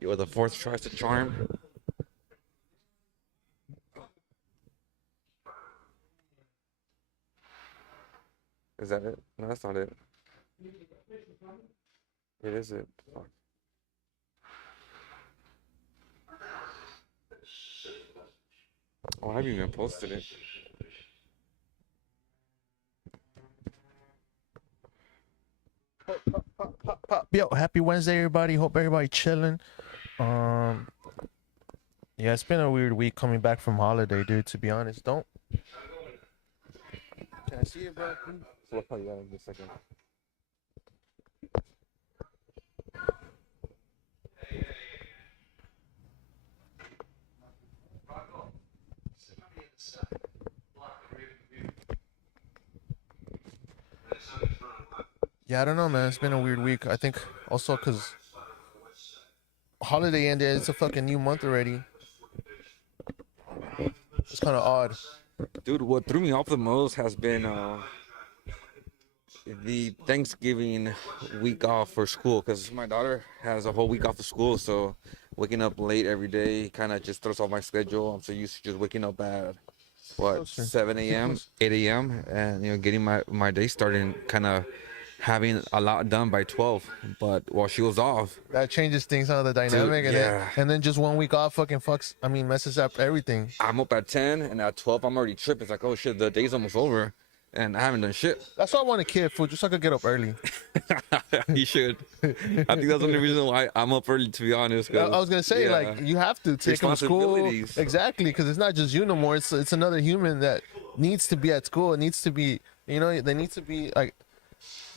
You were the fourth tries to charm. Is that it? No, that's not it. It is it. Fuck. Oh, I haven't even posted it. Yo, happy Wednesday, everybody. Hope everybody chilling. Yeah, it's been a weird week coming back from holiday, dude. To be honest, don't. Can I see it, bro? So I'll you out in a second. Yeah, I don't know, man. It's been a weird week. I think also because holiday ended. It's a fucking new month already. It's kind of odd. Dude, what threw me off the most has been the Thanksgiving week off for school, because my daughter has a whole week off of school, so waking up late every day kind of just throws off my schedule. I'm so used to just waking up at 7 a.m., 8 a.m., and getting my day started and kind of having a lot done by 12. But while she was off, That changes things, how the dynamic, dude, and then just 1 week off fucking messes up everything. I'm up at 10, and at 12 I'm already tripping. It's like, oh shit, the day's almost over and I haven't done shit. That's why I want a kid, fool, just so I could get up early. You should. I think that's the only reason why I'm up early, to be honest. I was gonna say, like, you have to take them to school. Exactly, because it's not just you no more. It's another human that needs to be at school. It needs to be, they need to be like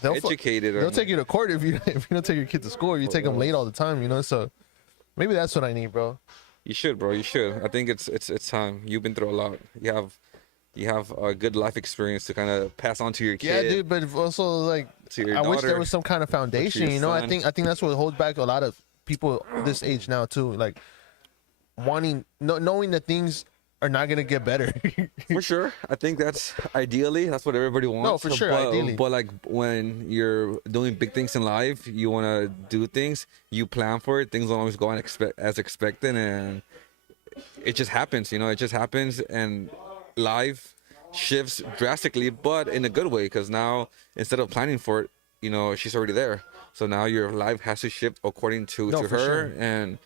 educated. They'll take you to court if you don't take your kid to school, or you take them late all the time. So maybe that's what I need, bro. You should, bro. You should. I think it's time. You've been through a lot. You have a good life experience to kind of pass on to your kid. Yeah, dude, but also like to your I daughter, wish there was some kind of foundation. I think that's what holds back a lot of people this age now too. Like knowing that things are not gonna get better. For sure. I think that's what everybody wants. No, for sure, ideally. But like when you're doing big things in life, you want to do things, you plan for it. Things don't always go as expected, and it just happens. It just happens, and life shifts drastically, but in a good way, because now instead of planning for it, she's already there. So now your life has to shift according to her, sure. and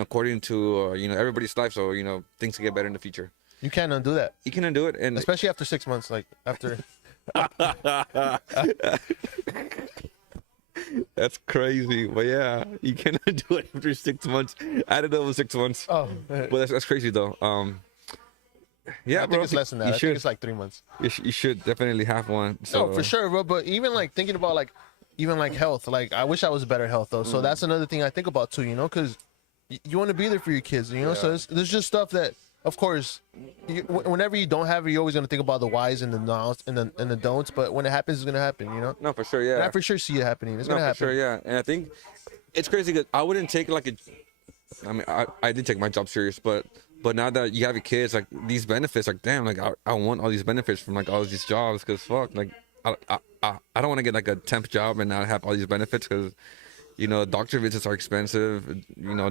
according to everybody's life. So things can get better in the future. You can't undo that. You can undo it, and especially after 6 months. Like after. That's crazy, but yeah, you can undo it after 6 months. I don't know, it was 6 months. Oh, but that's crazy though. Yeah, I think it's less than that. I think it's like 3 months. You should definitely have one. So. No, for sure, bro. But even like thinking about even health, like I wish I was better health though. So that's another thing I think about too, because you want to be there for your kids, Yeah. So there's just stuff that, of course, whenever you don't have it, you're always gonna think about the whys and the nots and the don'ts. But when it happens, it's gonna happen, No, for sure, yeah. And I for sure see it happening. It's gonna happen. For sure, yeah. And I think it's crazy because I wouldn't take I did take my job serious, but now that you have your kids, like these benefits, like damn, like I want all these benefits from like all these jobs, because fuck, like I don't want to get like a temp job and not have all these benefits, because doctor visits are expensive,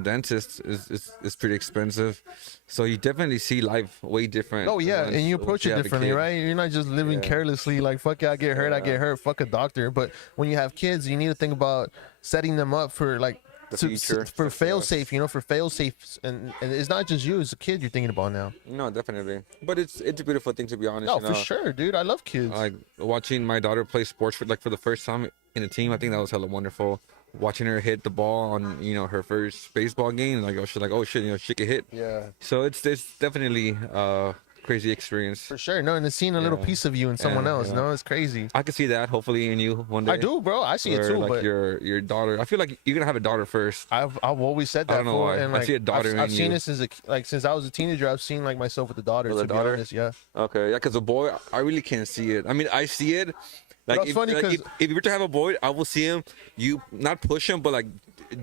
dentist is pretty expensive, so you definitely see life way different. Oh yeah, and you approach it differently, right? You're not just living carelessly like fuck yeah, I get hurt, fuck a doctor. But when you have kids, you need to think about setting them up for like the future, for fail safe, for fail safes, and it's not just you, it's a kid you're thinking about now. No, definitely, but it's a beautiful thing, to be honest. No, for sure, dude. I love kids. Like watching my daughter play sports for the first time in a team, I think that was hella wonderful. Watching her hit the ball on her first baseball game, like oh shit, she can hit. Yeah. So it's definitely crazy experience. For sure. No, and seeing a little pice of you in someone else. No, it's crazy. I could see that hopefully in you one day. I do, bro. I see it too. Like but your daughter. I feel like you're gonna have a daughter first. I've always said that. I don't know why. And I see a daughter I've seen it since I was a teenager. I've seen like myself with the daughter. With to be honest, yeah. Okay, yeah, because a boy, I really can't see it. I mean, I see it. Like, funny if you were to have a boy, I will see him. You not push him, but like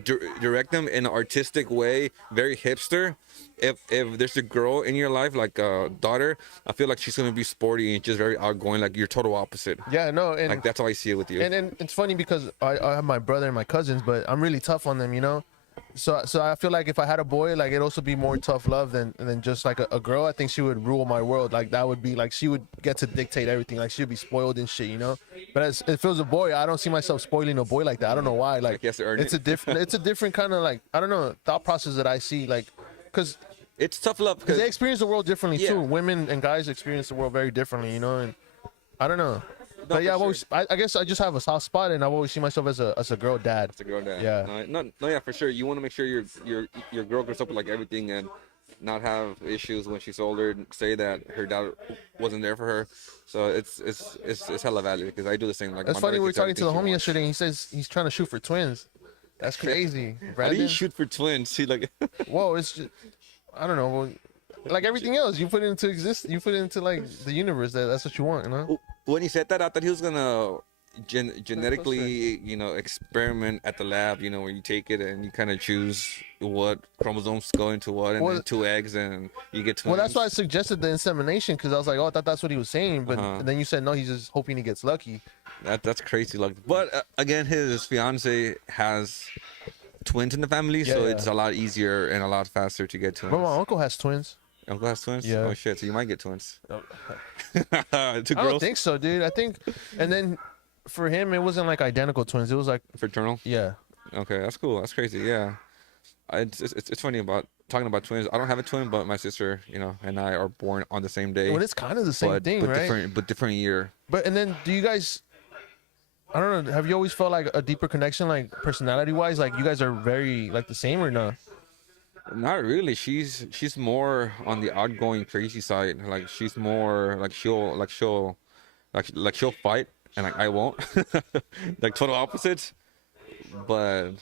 direct them in an artistic way, very hipster. If there's a girl in your life, like a daughter, I feel like she's gonna be sporty and just very outgoing, like you're total opposite. Yeah, no, and like that's how I see it with you. And it's funny because I have my brother and my cousins, but I'm really tough on them, you know. So I feel like if I had a boy, like it'd also be more tough love than just like a girl. I think she would rule my world. Like that would be like she would get to dictate everything. Like she'd be spoiled and shit, you know. But as if it was a boy, I don't see myself spoiling a boy like that. I don't know why. Like it's a different kind of like I don't know thought process that I see. Like because it's tough love because they experience the world differently too. Women and guys experience the world very differently, you know. And I don't know. But yeah, I guess I just have a soft spot, and I've always seen myself as a girl dad. As a girl dad. Yeah. No, yeah, for sure. You want to make sure your girl grows up with like everything and not have issues when she's older. And say that her dad wasn't there for her. So it's hella valid because I do the same. Like that's funny. We were talking to the homie yesterday. And he says he's trying to shoot for twins. That's crazy. How do you shoot for twins? See, like, whoa, it's just I don't know. Like everything else, you put it into exist. You put it into like the universe. That's what you want, you know. When he said that, I thought he was gonna genetically, you know, experiment at the lab. You know, where you take it and you kind of choose what chromosomes go into what, and then 2 eggs, and you get twins. Well, that's why I suggested the insemination because I was like, oh, I thought that's what he was saying, but then you said no, he's just hoping he gets lucky. That's crazy luck. But again, his fiance has twins in the family, so it's a lot easier and a lot faster to get twins. But my uncle has twins. Uncle has twins? Yeah. Oh shit! So you might get twins. I don't think so, dude. I think, and then for him, it wasn't like identical twins. It was like fraternal. Yeah. Okay, that's cool. That's crazy. Yeah. It's funny about talking about twins. I don't have a twin, but my sister, you know, and I are born on the same day. Well, it's kind of the same thing, right? Different year. But and then do you guys? I don't know. Have you always felt like a deeper connection, like personality-wise? Like you guys are very like the same or not? Not really. She's more on the outgoing, crazy side. Like she's more like she'll fight, and like I won't. Like total opposites. But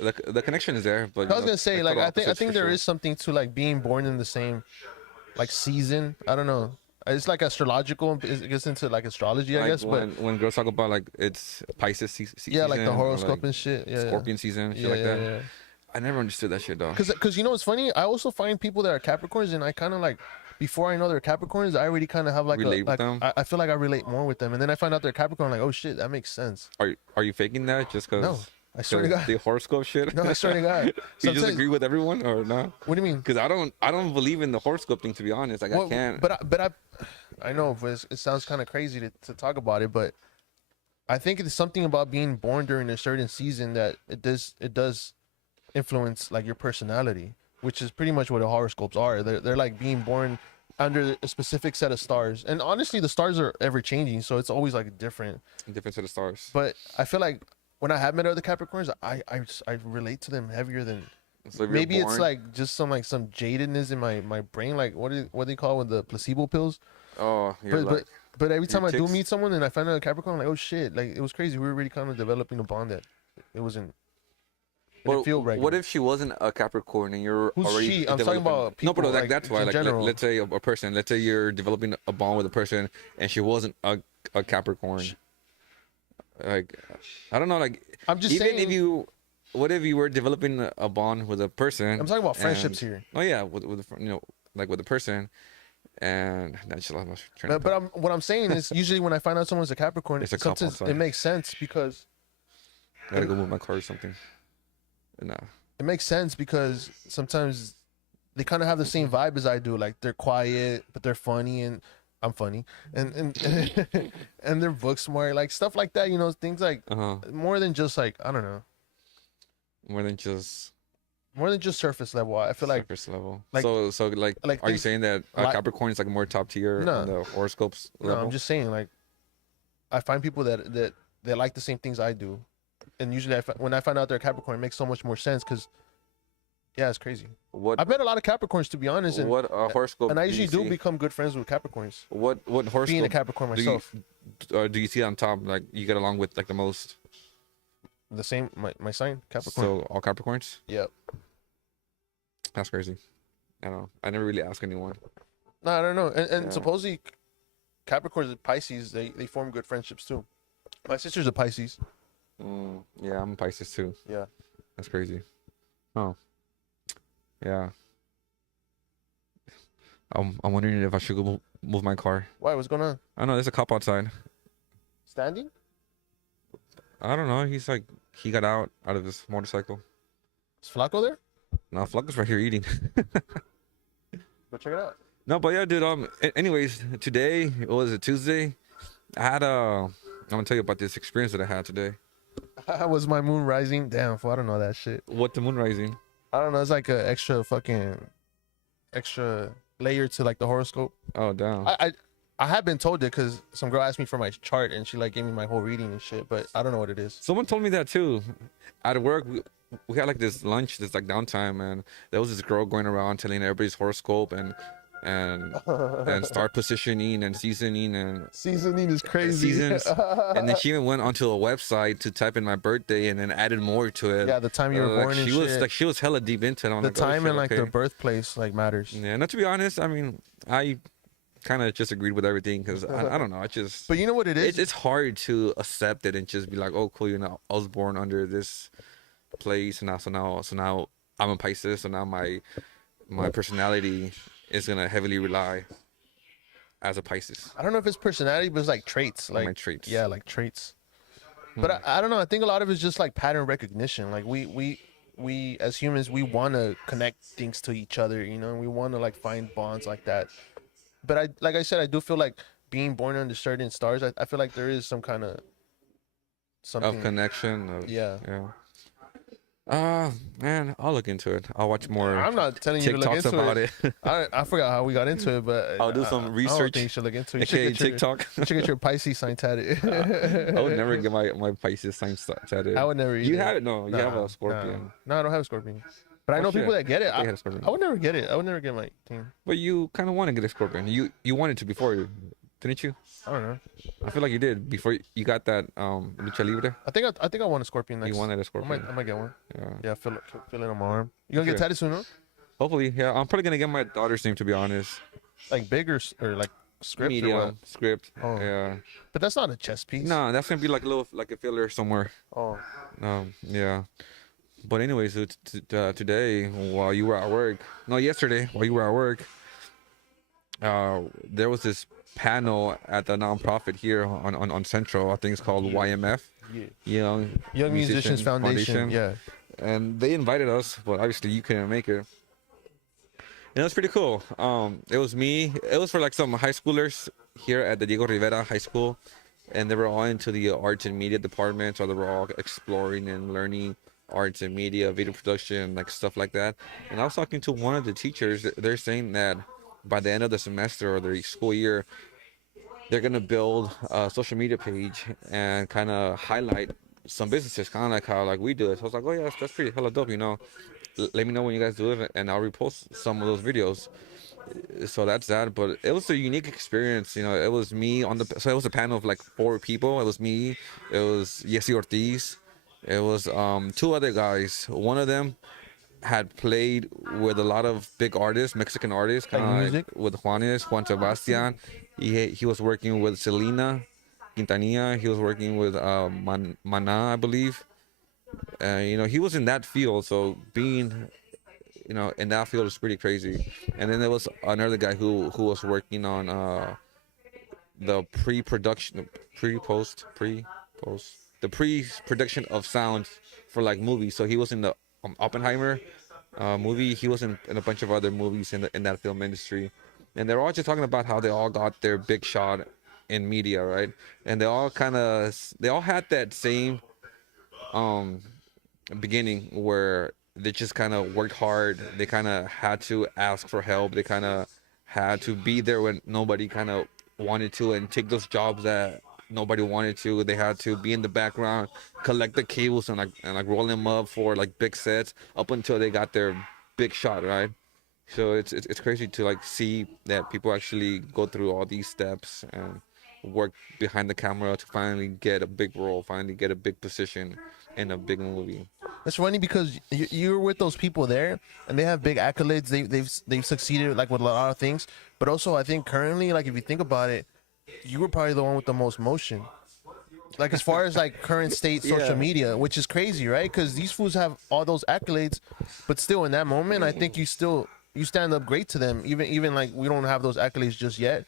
the connection is there. But I was gonna say like I think there is something to like being born in the same like season. I don't know. It's like astrological. It gets into like astrology, I guess. But when girls talk about like it's Pisces season, yeah, like the horoscope and shit. Yeah, Scorpion season, shit like that. Yeah. I never understood that shit though. Cause you know what's funny? I also find people that are Capricorns, and I kind of like before I know they're Capricorns, I already kind of have like relate with them. I feel like I relate more with them, and then I find out they're Capricorn, like oh shit, that makes sense. Are you faking that just cause? No, I swear to God. The horoscope shit. No, I swear to God. You just agree with everyone or no? What do you mean? Because I don't believe in the horoscope thing, to be honest. Like I can't. But I know it sounds kind of crazy to talk about it, but I think it's something about being born during a certain season that it does influence like your personality, which is pretty much what the horoscopes are. They're like being born under a specific set of stars, and honestly the stars are ever changing, so it's always like different set of stars. But I feel like when I have met other Capricorns, I relate to them heavier than so maybe it's like just some jadedness in my brain, like what do they call with the placebo pills. But every time I do meet someone and I find out a Capricorn, I'm like, oh shit, like it was crazy. We were really kind of developing a bond that it wasn't. Well, what if she wasn't a Capricorn and you're Who's already she? I'm talking about people. No, but like that's why. Like, let's say a person. Let's say you're developing a bond with a person and she wasn't a Capricorn. Like, I don't know. Like, I'm just saying. What if you were developing a bond with a person? I'm talking about friendships here. Oh yeah, with like with a person. And that's what I'm saying is usually when I find out someone's a Capricorn, sometimes it makes sense because I gotta go move my car or something. No. It makes sense because sometimes they kind of have the same vibe as I do. Like they're quiet, but they're funny, and I'm funny, and and they're book smart, like stuff like that. You know, things like more than just like I don't know. More than just surface level. I feel like surface level. Like, so are you saying that Capricorn is like more top tier on the horoscopes level? No, I'm just saying like I find people that like the same things I do, and usually when I find out they're Capricorn, it makes so much more sense because yeah, it's crazy. I've met a lot of Capricorns, to be honest. And what horoscope? And I usually do become good friends with Capricorns. What horoscope? Being a Capricorn myself. Do you see on top like you get along with like the most? The same, my sign, Capricorn. So all Capricorns? Yep. That's crazy. I don't know. I never really ask anyone. No, I don't know. And supposedly Capricorns and Pisces, they form good friendships too. My sister's a Pisces. Yeah, I'm a Pisces too. Yeah. That's crazy. Oh, yeah. I'm wondering if I should go move my car. Why? What's going on? I don't know. There's a cop outside. Standing? I don't know. He's like he got out of his motorcycle. Is Flaco there? No, Flucker's right here eating. Go check it out. No, but yeah, dude. Anyways, today was it Tuesday? I had I'm gonna tell you about this experience that I had today. Was my moon rising? Damn, fool, I don't know that shit. What the moon rising? I don't know. It's like a extra layer to like the horoscope. Oh, damn. I have been told it because some girl asked me for my chart and she like gave me my whole reading and shit, but I don't know what it is. Someone told me that too. At work, we had like this lunch, this like downtime, and there was this girl going around telling everybody's horoscope and star positioning and seasoning and Seasoning is crazy. seasons. And then she even went onto a website to type in my birthday and then added more to it. Yeah, the time you were born and she was shit. like she was hella deep into it. I'm The like, oh, time shit, and like okay. the birthplace like matters. Yeah, not to be honest, I mean, I kind of just agreed with everything because I don't know, I just. But you know what it is? It's hard to accept it and just be like, oh, cool, you know, I was born under this place, and so now I'm a Pisces, so now my personality is gonna heavily rely as a Pisces. I don't know if it's personality, but it's like traits. On Like my traits. Yeah, like traits. But I don't know. I think a lot of it's just like pattern recognition. Like we as humans, we want to connect things to each other, you know, and we want to like find bonds like that. But like I said, I do feel like being born under certain stars, I feel like there is some kind of something. Of connection. Yeah. Man, I'll look into it. I'll watch more. I'm not telling you to look TikToks into about it. I forgot how we got into it, but I'll do some I don't research. think you should look into it. You Okay, should get your, TikTok. you should get your Pisces sign tatted. I would never get my Pisces sign tattooed. I would never. You either. have it? No, you have Nah, a Scorpion. No, I don't have a Scorpion. But I Oh, know people shit. that get it. I had a Scorpion. I would never get it. I would never get my thing. But you kind of want to get a Scorpion. You wanted to before, didn't you? I don't know. I feel like you did before you got that lucha libre. I think I want a Scorpion next. You wanted a I Scorpion. might get one. Yeah. Yeah, feel it on my arm. You gonna get Sure. tatted soon, huh? Hopefully, yeah. I'm probably gonna get my daughter's name, to be honest. Like big or like script or what? Medium script. Oh. Yeah. But that's not a chess piece. No, that's gonna be like a little like a filler somewhere. Oh. Yeah. But anyways, today while you were at work, no, yesterday while you were at work, there was this panel at the nonprofit here on Central. I think it's called YMF. Yeah. Young Musicians Foundation. Yeah. And they invited us, but obviously you couldn't make it. And it was pretty cool. It was me. It was for like some high schoolers here at the Diego Rivera High School, and they were all into the arts and media department, so they were all exploring and learning arts and media, video production, like stuff like that. And I was talking to one of the teachers. They're saying that by the end of the semester or the school year, they're gonna build a social media page and kind of highlight some businesses, kind of like how like we do it. So I was like, oh yeah, that's pretty hella dope, you know. Let me know when you guys do it, and I'll repost some of those videos. So that's that. But it was a unique experience, you know. It was me on the so it was a panel of like 4 people. It was me, it was Yesi Ortiz, it was 2 other guys. One of them had played with a lot of big artists, Mexican artists, kind of Like like music? with Juan Sebastian. He was working with Selena Quintanilla. He was working with Mana, I believe. You know, he was in that field, so being, you know, in that field is pretty crazy. And then there was another guy who was working on the pre-production of sound for like movies. So he was in the Oppenheimer movie. He was in a bunch of other movies in that film industry. And they're all just talking about how they all got their big shot in media, right? And they all had that same beginning where they just kind of worked hard. They kind of had to ask for help. They kind of had to be there when nobody kind of wanted to, and take those jobs that nobody wanted to. They had to be in the background, collect the cables and roll them up for like big sets up until they got their big shot, right? So it's crazy to like see that people actually go through all these steps and work behind the camera to finally get a big role, finally get a big position in a big movie. It's funny because you're with those people there, and they have big accolades. They've succeeded like with a lot of things. But also, I think currently, like if you think about it, you were probably the one with the most motion. Like as far as like current state social Yeah. media, which is crazy, right? Because these fools have all those accolades, but still in that moment, I think you stand up great to them. Even like we don't have those accolades just yet.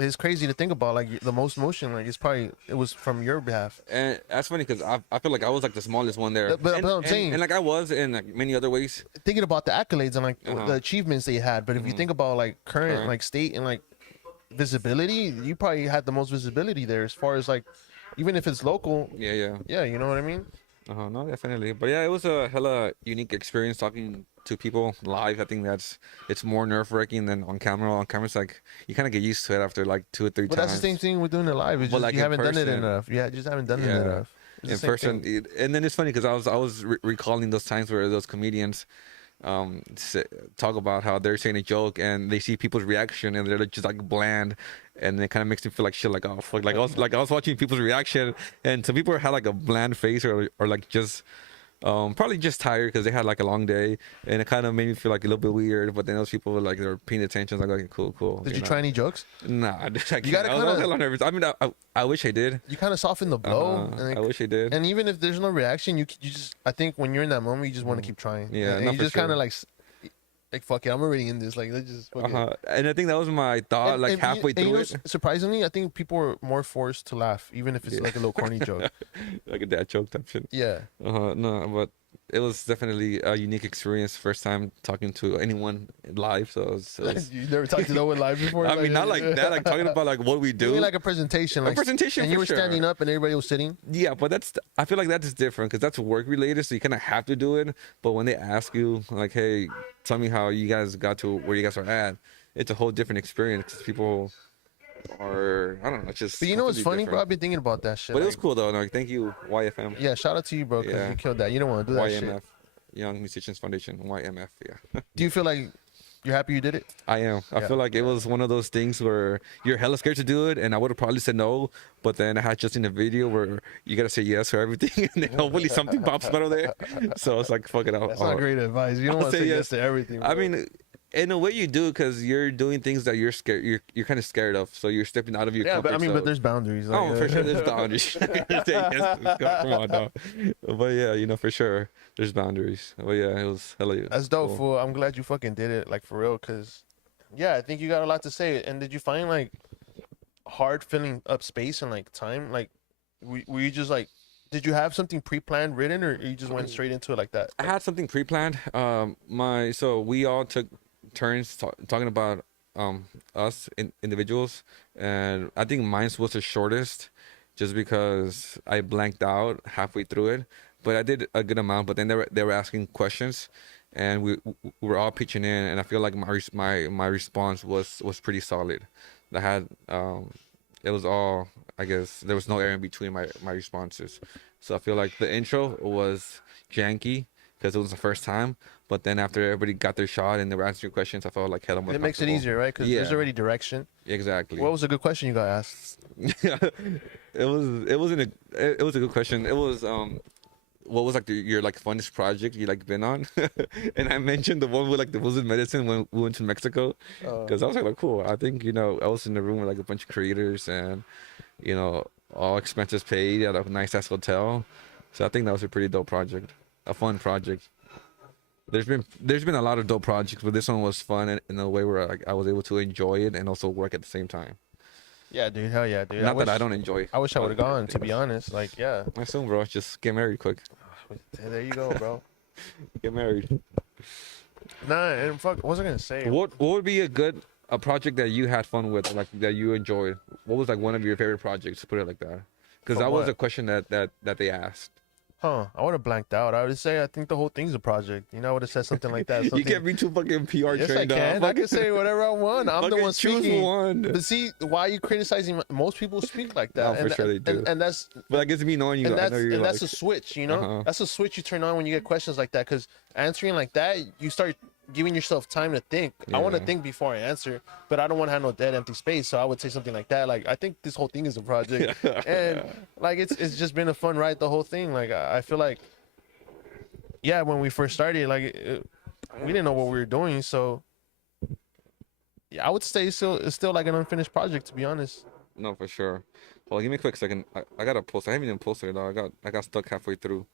It's crazy to think about. Like the most motion, like it was from your behalf. And that's funny because I feel like I was like the smallest one there. But I'm saying- and like I was in like many other ways. Thinking about the accolades and like Uh-huh. the achievements they had, but if you think about like current like state and like visibility, you probably had the most visibility there as far as like even if it's local. Yeah. You know what I mean? No, definitely. But yeah, it was a hella unique experience talking to people live. I think it's more nerve wracking than on camera. On camera, it's like you kind of get used to it after like 2 or 3 But times. that's the same thing with doing it live. It's But, just like, you in haven't done it person- enough. You just haven't done it Yeah. enough. It's the In same person. thing. And then it's funny because I was recalling those times where those comedians talk about how they're saying a joke and they see people's reaction and they're just like bland, and it kind of makes me feel like shit. Like, oh fuck, like I was watching people's reaction, and some people had like a bland face or like just probably just tired because they had like a long day, and it kind of made me feel like a little bit weird. But then those people were like, they were paying attention. Like, okay, cool. Did you know? try any jokes? Nah, I can't. gotta I was kinda- hella nervous. I mean, I wish I did. You kind of soften the blow. and, like, I wish I did. and even if there's no reaction, you just I think when you're in that moment, you just want to keep trying. Yeah, and no, you for just kind sure. of like fuck it, I'm already in this. Like let's just. Fuck it. And I think that was my thought. And- Like and halfway you through know, it, surprisingly, I think people are more forced to laugh, even if it's like a little corny joke. like a dad joke type shit. Yeah. No, but it was definitely a unique experience. First time talking to anyone live, so it was You never talked to no one live before. I mean, not like that. Like talking about like what we You do. mean like a presentation, like presentation and you for were sure. standing up and everybody was sitting. Yeah, but I feel like that's different because that's work related, so you kind of have to do it. But when they ask you, like, hey, tell me how you guys got to where you guys are at, it's a whole different experience. 'Cause people are, I don't know, it's just. But you know what's completely funny, bro? different. I've been thinking about that shit. But it was like- cool though. Like, thank you, YFM. Yeah, shout out to you, bro, because Yeah. you killed that. You don't want to do that YMF, shit. Young Musicians Foundation, YMF. Yeah. Do you feel like you're happy you did it? I am. I Yeah. feel like it was one of those things where you're hella scared to do it, and I would have probably said no, but then I had just seen a video where you gotta say yes for everything, and then hopefully something pops out of there. So it's like, fuck it out. That's not great advice. You don't I'll want to say say yes yes. to everything. I bro. mean, in a way you do because you're doing things that you're scared. You're kind of scared of, so you're stepping out of your yeah, comfort but I mean, zone. but there's boundaries. Like, Oh, for sure, there's boundaries. Come on, no. But yeah, for sure, there's boundaries. But yeah, it was hella. That's dope, cool. fool. I'm glad you fucking did it, like for real, cause yeah, I think you got a lot to say. And did you find like hard filling up space and like time? Like, were you just like, did you have something pre-planned written, or you just went straight into it like that? I had something pre-planned. So we all took turns talking about us individuals, and I think mine was the shortest, just because I blanked out halfway through it. But I did a good amount. But then they were asking questions, and we were all pitching in, and I feel like my response was pretty solid. I had it was all, I guess there was no air in between my responses. So I feel like the intro was janky because it was the first time, but then after everybody got their shot and they were answering questions, I felt like hella more It makes it comfortable. easier, right? Because there's Yeah. already direction. Exactly. What was a good question you got asked? it was a good question. It was what was like your like funnest project you like been on? And I mentioned the one with like the wizard medicine when we went to Mexico, because I was like, cool. I think I was in the room with like a bunch of creators, and all expenses paid at a nice ass hotel. So I think that was a pretty dope project, a fun project. There's been a lot of dope projects, but this one was fun in a way where like I was able to enjoy it and also work at the same time. Yeah, dude. Hell yeah, dude. Not that I don't enjoy. I wish I would have other gone. To be things. honest, like, yeah. I assume, bro. Just get married quick. There you go, bro. Get married. Nah, and fuck. What was I gonna say? What would be a project that you had fun with, like that you enjoyed? What was like one of your favorite projects? Put it like that, because From that was what? a question that they asked. Huh? I would have blanked out. I would say I think the whole thing's a project. I would have said something like that. You something- can't be too fucking PR Yes, I trained can. up. I can say whatever I want. I'm the Fucking one choose speaking. one. But see, why are you criticizing? Most people speak like that. No, for sure they do. And that's But I guess me knowing you, I know you're that's like, a switch. Uh-huh. That's a switch you turn on when you get questions like that. Because answering like that, you start giving yourself time to think. I want to Yeah. think before I answer, but I don't want to have no dead empty space. So I would say something like that. Like, I think this whole thing is a project, and like it's just been a fun ride. The whole thing. Like I feel like, yeah, when we first started, like we didn't know what we were doing, so yeah, I would say it's still like an unfinished project, to be honest. no, for sure. Hold on, give me a quick second. I gotta post. I haven't even posted it. Though. I got stuck halfway through.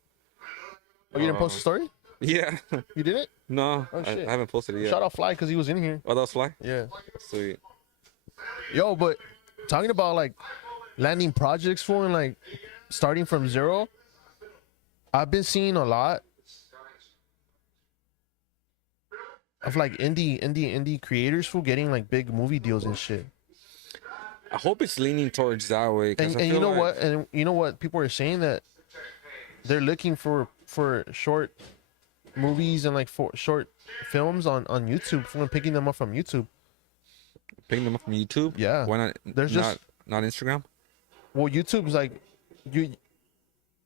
Oh, you didn't post a story? Yeah. You didn't? No, Oh shit. I haven't posted it yet. Shout out Fly because he was in here. Oh, that was Fly. Yeah. Sweet. Yo, but talking about like landing projects for and like starting from zero, I've been seeing a lot of like indie creators for getting like big movie deals and shit. I hope it's leaning towards that way. And you know what? And you know what? People are saying that they're looking for short movies and like for short films on YouTube, for picking them up from YouTube. Picking them up from YouTube. Yeah. Why not? There's just not Instagram. well, YouTube's like you.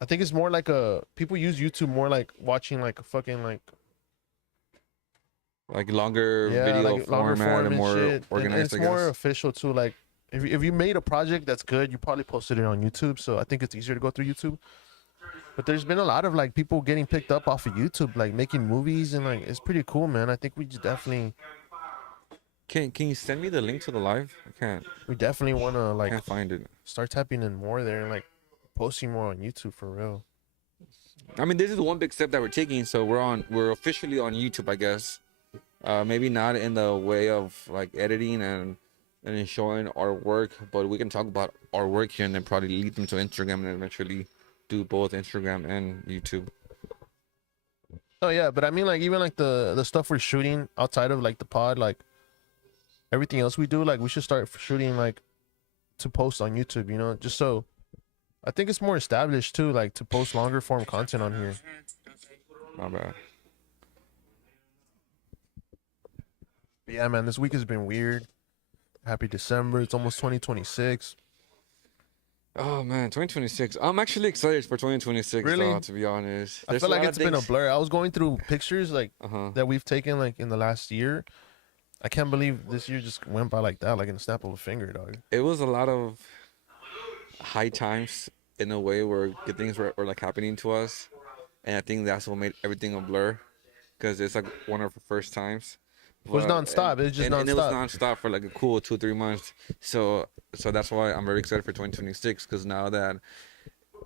I think it's more like a people use YouTube more like watching like a fucking like Longer video like longer format form and more shit. organized. And it's I guess. more official too. Like if you made a project that's good, you probably posted it on YouTube. So I think it's easier to go through YouTube. But there's been a lot of like people getting picked up off of YouTube, like making movies and like it's pretty cool, man. I think we just definitely Can you send me the link to the live? I can't. want to like Can't find it. start tapping in more there and like posting more on YouTube for real. I mean, this is the one big step that we're taking. So we're officially on YouTube, I guess. Maybe not in the way of like editing and showing our work, but we can talk about our work here and then probably lead them to Instagram and eventually do both Instagram and YouTube. Oh yeah, but I mean like even like the stuff we're shooting outside of like the pod, like everything else we do, like we should start shooting like to post on YouTube, you know, just so I think it's more established too, like to post longer form content on here. My bad. But yeah, man, this week has been weird. Happy December. It's almost 2026. Oh man, 2026. I'm actually excited for 2026. Really? Though, to be honest. I feel like it's been a blur. I was going through pictures like Uh-huh. that we've taken like in the last year. I can't believe this year just went by like that, like in a snap of a finger, dog. It was a lot of high times in a way where good things were like happening to us, and I think that's what made everything a blur, because it's like one of the first times. It was nonstop. It's just and it was nonstop. nonstop for like a cool 2-3 months. So that's why I'm very excited for 2026, because now that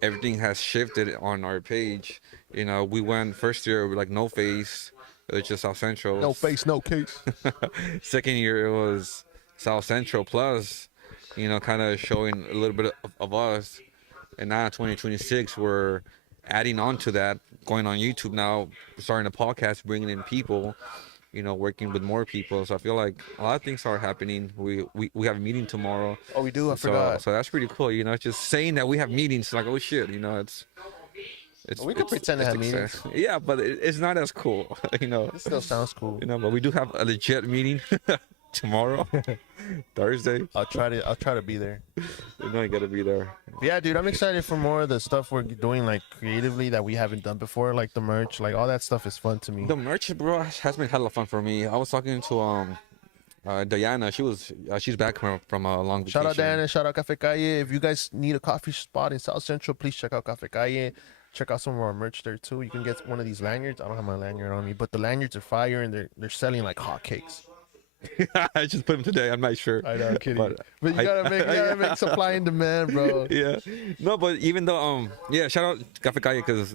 everything has shifted on our page, you know, we went first year with like no face, it was just South Central. No face, no case. Second year it was South Central plus, you know, kind of showing a little bit of us. And now 2026 we're adding on to that, going on YouTube now, starting a podcast, bringing in people, you know, working with more people. So I feel like a lot of things are happening. We have a meeting tomorrow. Oh, we do. I forgot. So that's pretty cool. You know, just saying that we have meetings, like, oh shit, you know, it's We could pretend to have meetings. Yeah, but it's not as cool, you know. It still sounds cool. You know, but we do have a legit meeting tomorrow, Thursday. I'll try to be there. You know, you gotta be there. But yeah, dude, I'm excited for more of the stuff we're doing like creatively that we haven't done before, like the merch, like all that stuff is fun to me. The merch, bro, has been hella fun for me. I was talking to Diana. She's back from a long vacation. Shout out Diana, shout out Cafe Calle. If you guys need a coffee spot in South Central, please check out Cafe Calle. Check out some of our merch there too. You can get one of these lanyards. I don't have my lanyard on me, but the lanyards are fire and they're selling like hotcakes. I just put them today on my shirt. I know, I'm kidding. But you gotta make supply and demand, bro. Yeah. No, but even though yeah, shout out Cafe Calle, because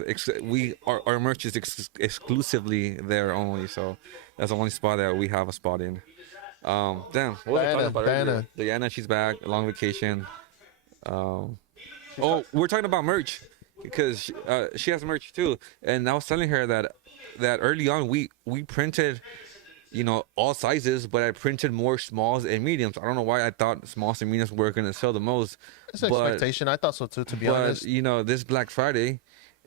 our merch is exclusively there only. So that's the only spot that we have a spot in. Damn. What was I talking about earlier? Diana, she's back, long vacation. We're talking about merch, because she has merch too, and I was telling her that early on we printed, you know, all sizes, but I printed more smalls and mediums. I don't know why I thought smalls and mediums were gonna sell the most. It's an expectation. I thought so too, to be honest. You know, this Black Friday,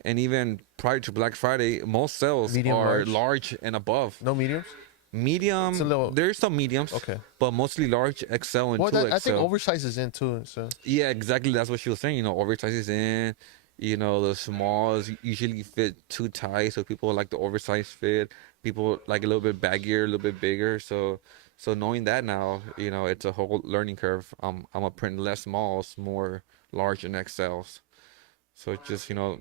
and even prior to Black Friday, most sales are large and above. No mediums? Medium, there's some mediums, okay, but mostly large, XL, and 2XL. I think oversize is in too. So yeah, exactly. That's what she was saying. You know, oversize is in. You know, the smalls usually fit too tight, so people like the oversized fit. People like a little bit baggier, a little bit bigger. So knowing that now, you know, it's a whole learning curve. I'm gonna print less smalls, more large and XLs. So it's just, you know,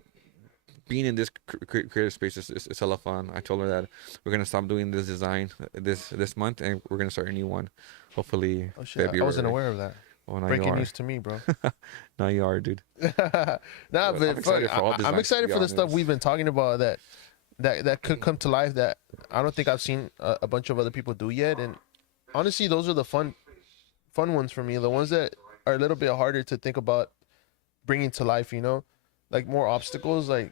being in this creative space is a lot of fun. I told her that we're gonna stop doing this design this month, and we're gonna start a new one, hopefully oh shit, February. I wasn't aware of that. Well, now you Breaking are. news to me, bro. Now you are, dude. Nah, I'm but fuck, excited for all this. I'm to excited be for the stuff honest. we've been talking about that could come to life that I don't think I've seen a bunch of other people do yet. And honestly, those are the fun ones for me. The ones that are a little bit harder to think about bringing to life. You know, like more obstacles. Like,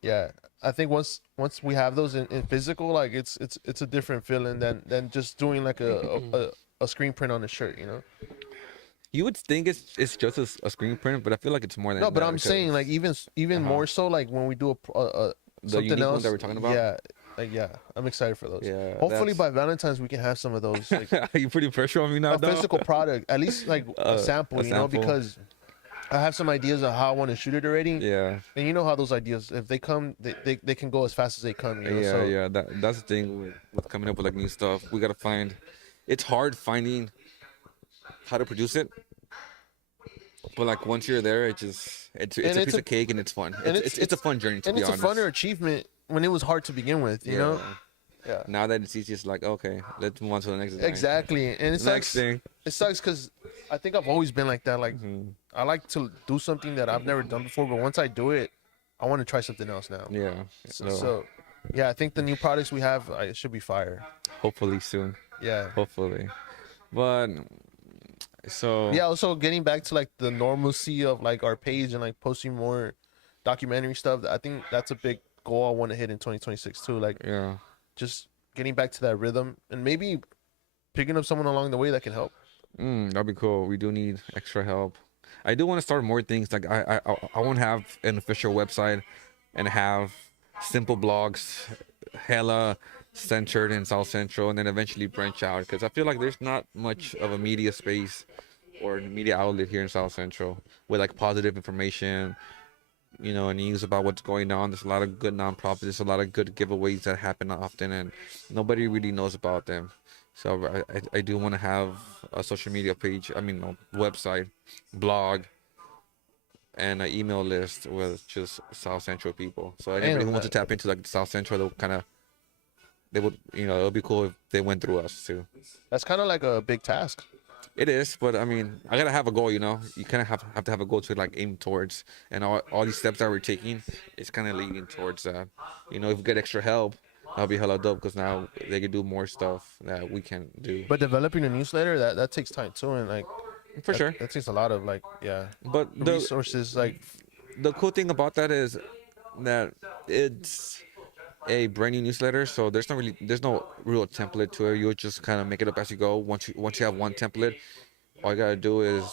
yeah, I think once we have those in physical, like it's a different feeling than just doing like a screen print on a shirt. You know. You would think it's just a screen print, but I feel like it's more than No, but that I'm saying like because even Uh-huh. more so like when we do a the something unique ones that else. we're talking about. Yeah, like yeah, I'm excited for those. Yeah, Hopefully that's. by Valentine's we can have some of those, like Are you putting pressure on me now, a dog? physical product, at least like a sample, A you know, sample. because I have some ideas of how I want to shoot it already. Yeah, And you know how those ideas, if they come, they can go as fast as they come, you know. yeah, So yeah. That's the thing with coming up with like new stuff. We gotta find. It's hard finding how to produce it, but like once you're there, it's and a piece of cake and it's fun. and It's a fun journey to and be it's a honest. funner achievement when it was hard to begin with, you Yeah. know. Yeah. Now that it's easy, it's like okay, let's move on to the next design. Exactly, and it Next sucks. thing. It sucks because I think I've always been like that. Like Mhm. I like to do something that I've never done before, but once I do it, I want to try something else now. Yeah. So yeah, I think the new products we have it should be fire. Hopefully soon. Yeah. Hopefully, but so Yeah. Also, getting back to like the normalcy of like our page and like posting more documentary stuff. I think that's a big goal I want to hit in 2026 too. Like yeah. just getting back to that rhythm and maybe picking up someone along the way that can help. That'd be cool. We do need extra help. I do want to start more things. Like I want to have an official website and have simple blogs, hella centered in South Central, and then eventually branch out. Because I feel like there's not much of a media space or media outlet here in South Central with like positive information, news about what's going on. There's a lot of good nonprofits. There's a lot of good giveaways that happen often, and nobody really knows about them. So I do want to have a social media page. I mean, no, website, blog, and an email list with just South Central people. So anybody who wants to tap into like South Central, they would, it'll be cool if they went through us too. That's kind of like a big task. It is, but I mean, I gotta have a goal. You kind of have to have a goal to like aim towards, and all these steps that we're taking, it's kind of leading towards that. If we get extra help, that'll be hella dope because now they can do more stuff that we can do. But developing a newsletter that takes time too, and like For sure. that takes a lot of like But resources. Like the cool thing about that is that it's a brand new newsletter, so there's no real template to it. You'll just kind of make it up as you go. Once you have one template, all you gotta do is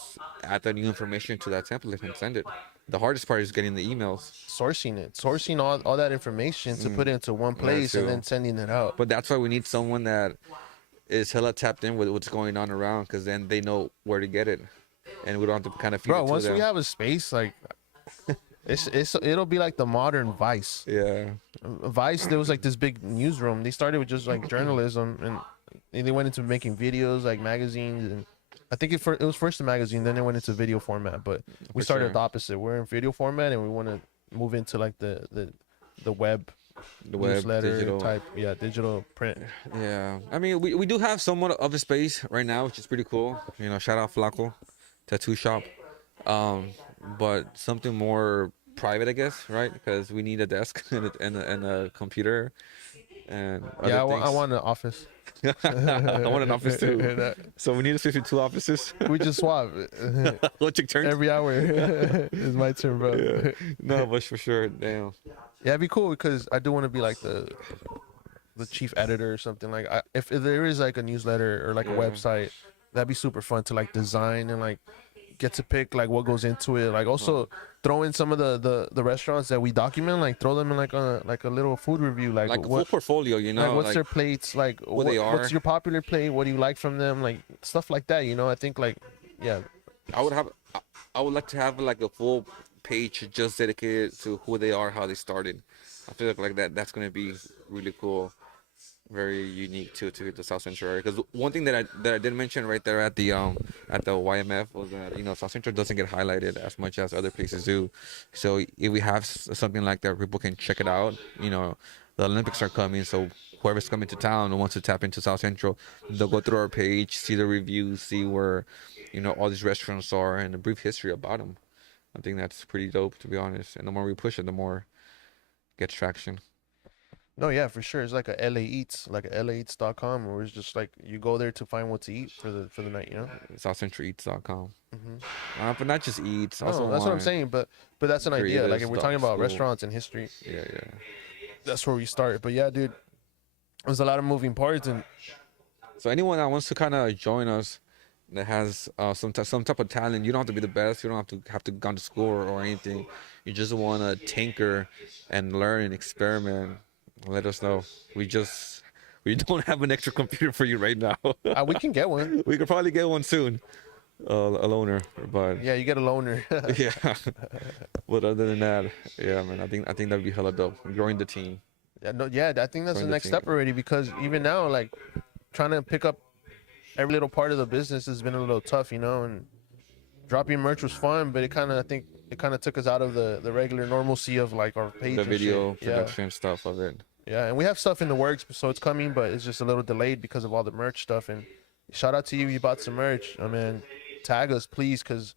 add the new information to that template and send it. The hardest part is getting the emails. sourcing all that information to put it into one place and too. then sending it out. But that's why we need someone that is hella tapped in with what's going on around, because then they know where to get it, and we don't have to kind of feed Bro, it to once them. we have a space, like it'll be like the modern Vice. Yeah. Vice, there was like this big newsroom. They started with just like journalism, and they went into making videos, like magazines, and I think it was first a magazine, then they went into video format. But we For started sure. the opposite. We're in video format, and we want to move into like the web, The web, newsletter digital. type, digital print. Yeah, I mean, we do have somewhat of a space right now, which is pretty cool. Shout out Flaco Tattoo Shop. But something more private, I guess, right? Because we need a desk and a computer and other Yeah, I things. want an office. I want an office too. And, So we need to switch to 2 offices. we just swap We'll take turns. every hour. It's my turn, bro. Yeah. No, but for sure, damn. Yeah, it'd be cool because I do want to be like the chief editor or something. Like, if there is like a newsletter or like a Yeah. website, that'd be super fun to like design and like get to pick like what goes into it. Like also throw in some of the restaurants that we document. Like throw them in like a little food review. Like Like a full what. portfolio, Like what's their plates? Like what they are. what's your popular plate? What do you like from them? Like stuff like that. I think like yeah. I would like to have like a full page just dedicated to who they are, how they started. I feel like that's gonna be really cool, very unique to the South Central area. Because one thing that I did mention right there at the YMF was that South Central doesn't get highlighted as much as other places do. So if we have something like that, people can check it out. the Olympics are coming, so whoever's coming to town and wants to tap into South Central, they'll go through our page, see the reviews, see where, all these restaurants are, and a brief history about them. I think that's pretty dope, to be honest. And the more we push it, the more it gets traction. No, yeah, for sure. It's like a LA Eats, like a LAEats.com, where it's just like you go there to find what to eat for the night, you know? SouthCentralEats.com. Mm-hmm. But not just eats. No, Also that's what I'm saying. But that's an idea. Like if we're talking about school. restaurants and history, Yeah. that's where we start. But yeah, dude, there's a lot of moving parts, and So anyone that wants to kind of join us, that has some type of talent, you don't have to be the best. You don't have to go to school or anything. You just want to tinker and learn and experiment. Let us know. We don't have an extra computer for you right now. we can get one. We could probably get one soon. A loaner, but Yeah, you get a loaner. yeah. But other than that, yeah, man, I think that'd be hella dope. Growing the team. Yeah, no, yeah, I think that's the Growing the next team. step already, because even now, like trying to pick up every little part of the business has been a little tough, you know. And dropping merch was fun, but I think it kind of took us out of the regular normalcy of like our page. The and video shit. production stuff of it. Yeah, and we have stuff in the works, so it's coming, but it's just a little delayed because of all the merch stuff. And shout out to you, you bought some merch. I mean, tag us, please, because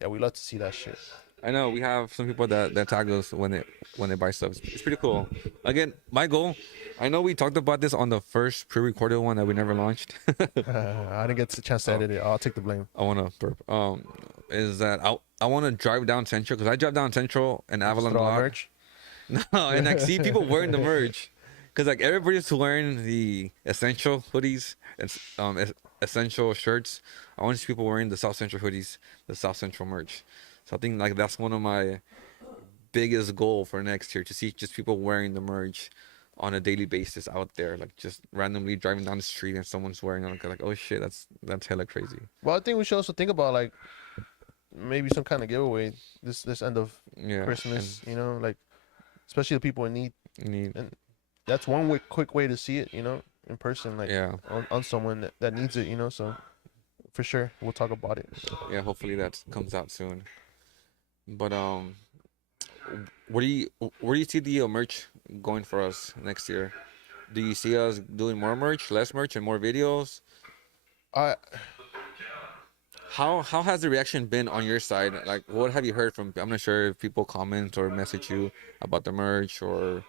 yeah, we love to see that shit. I know we have some people that tag us when they buy stuff. It's pretty cool. Again, my goal. I know we talked about this on the first pre-recorded one that we never launched. I didn't get the chance to edit it. I'll take the blame. I wanna burp. Is that I wanna drive down Central, because I drive down Central and Avalon Throw on Lock. merch. No, and I see people wearing the merch, because like everybody's wearing the essential hoodies and essential shirts. I want to see people wearing the South Central hoodies, the South Central merch. So I think like that's one of my biggest goal for next year, to see just people wearing the merch on a daily basis out there, like just randomly driving down the street and someone's wearing it, like oh shit, that's hella crazy. Well, I think we should also think about like maybe some kind of giveaway this end of Christmas, you know, like especially the people in need. And that's one quick way to see it, you know, in person, like on someone that needs it, you know. So for sure, we'll talk about it. Yeah, hopefully that comes out soon. But where do you see the merch going for us next year? Do you see us doing more merch, less merch, and more videos? How has the reaction been on your side? Like, what have you heard from? I'm not sure if people comment or message you about the merch, or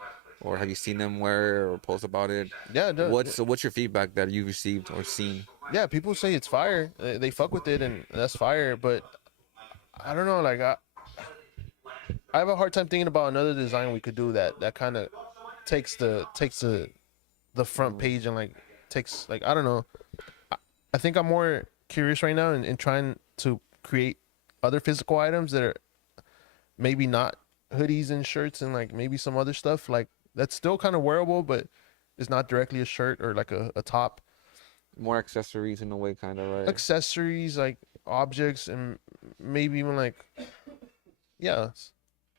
have you seen them wear or post about it? Yeah. What's your feedback that you've received or seen? Yeah, people say it's fire. They fuck with it, and that's fire. But I don't know. Like I have a hard time thinking about another design we could do that kind of takes the front page and like takes, like, I don't know. I think I'm more curious right now in trying to create other physical items that are maybe not hoodies and shirts, and like maybe some other stuff like that's still kind of wearable, but it's not directly a shirt or like a top. More accessories in a way, kind of, right? Accessories, like objects, and maybe even like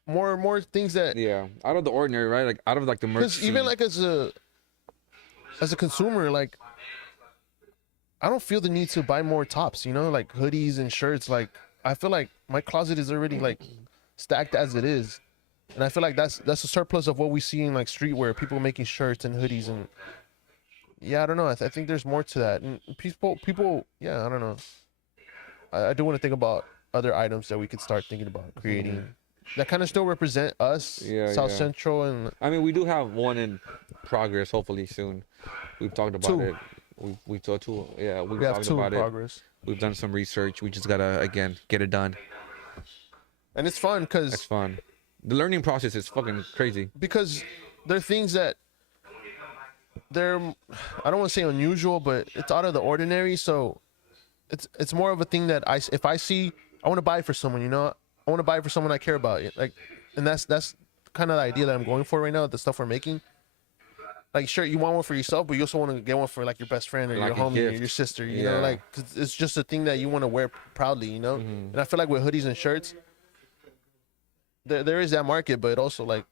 more things that out of the ordinary, right? Like out of like the merch. Because even like as a consumer, like I don't feel the need to buy more tops, you know, like hoodies and shirts. Like I feel like my closet is already like stacked as it is, and I feel like that's a surplus of what we see in like streetwear, people making shirts and hoodies. And I don't know, I think there's more to that. And people I don't know, I do want to think about other items that we could start thinking about creating that kind of still represent us, South Central. And I mean, we do have one in progress, hopefully soon. We've talked about it. We saw two. Yeah, we have talked two about in progress. We've done some research. We just gotta again get it done. And it's fun because it's fun. The learning process is fucking crazy. Because there are things that they're, I don't want to say unusual, but it's out of the ordinary. So it's more of a thing that if I see, I want to buy it for someone, you know. I want to buy it for someone I care about. Like, and that's kind of the idea that I'm going for right now. The stuff we're making. Like, sure, you want one for yourself, but you also want to get one for like your best friend or like your homie or your sister. You know, like 'cause it's just a thing that you want to wear proudly. You know, and I feel like with hoodies and shirts, there is that market, but also like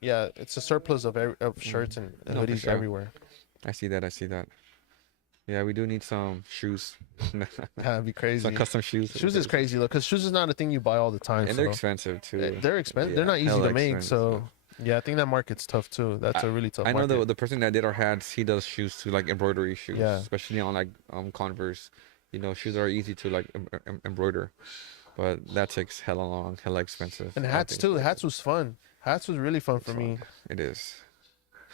it's a surplus of shirts and hoodies everywhere. I see that. Yeah, we do need some shoes. That'd be crazy. Some custom shoes. Shoes is crazy though, because shoes is not a thing you buy all the time. And they're expensive too. They're expensive. They're not easy to make. So Yeah, I think that market's tough too. That's a really tough I know market. the person that did our hats, he does shoes too, like embroidery shoes, Yeah. especially on like Converse. You know, shoes are easy to like embroider, but that takes hella long, hella expensive. And I hats think too. Hats was fun. Hats was really fun for me. it is.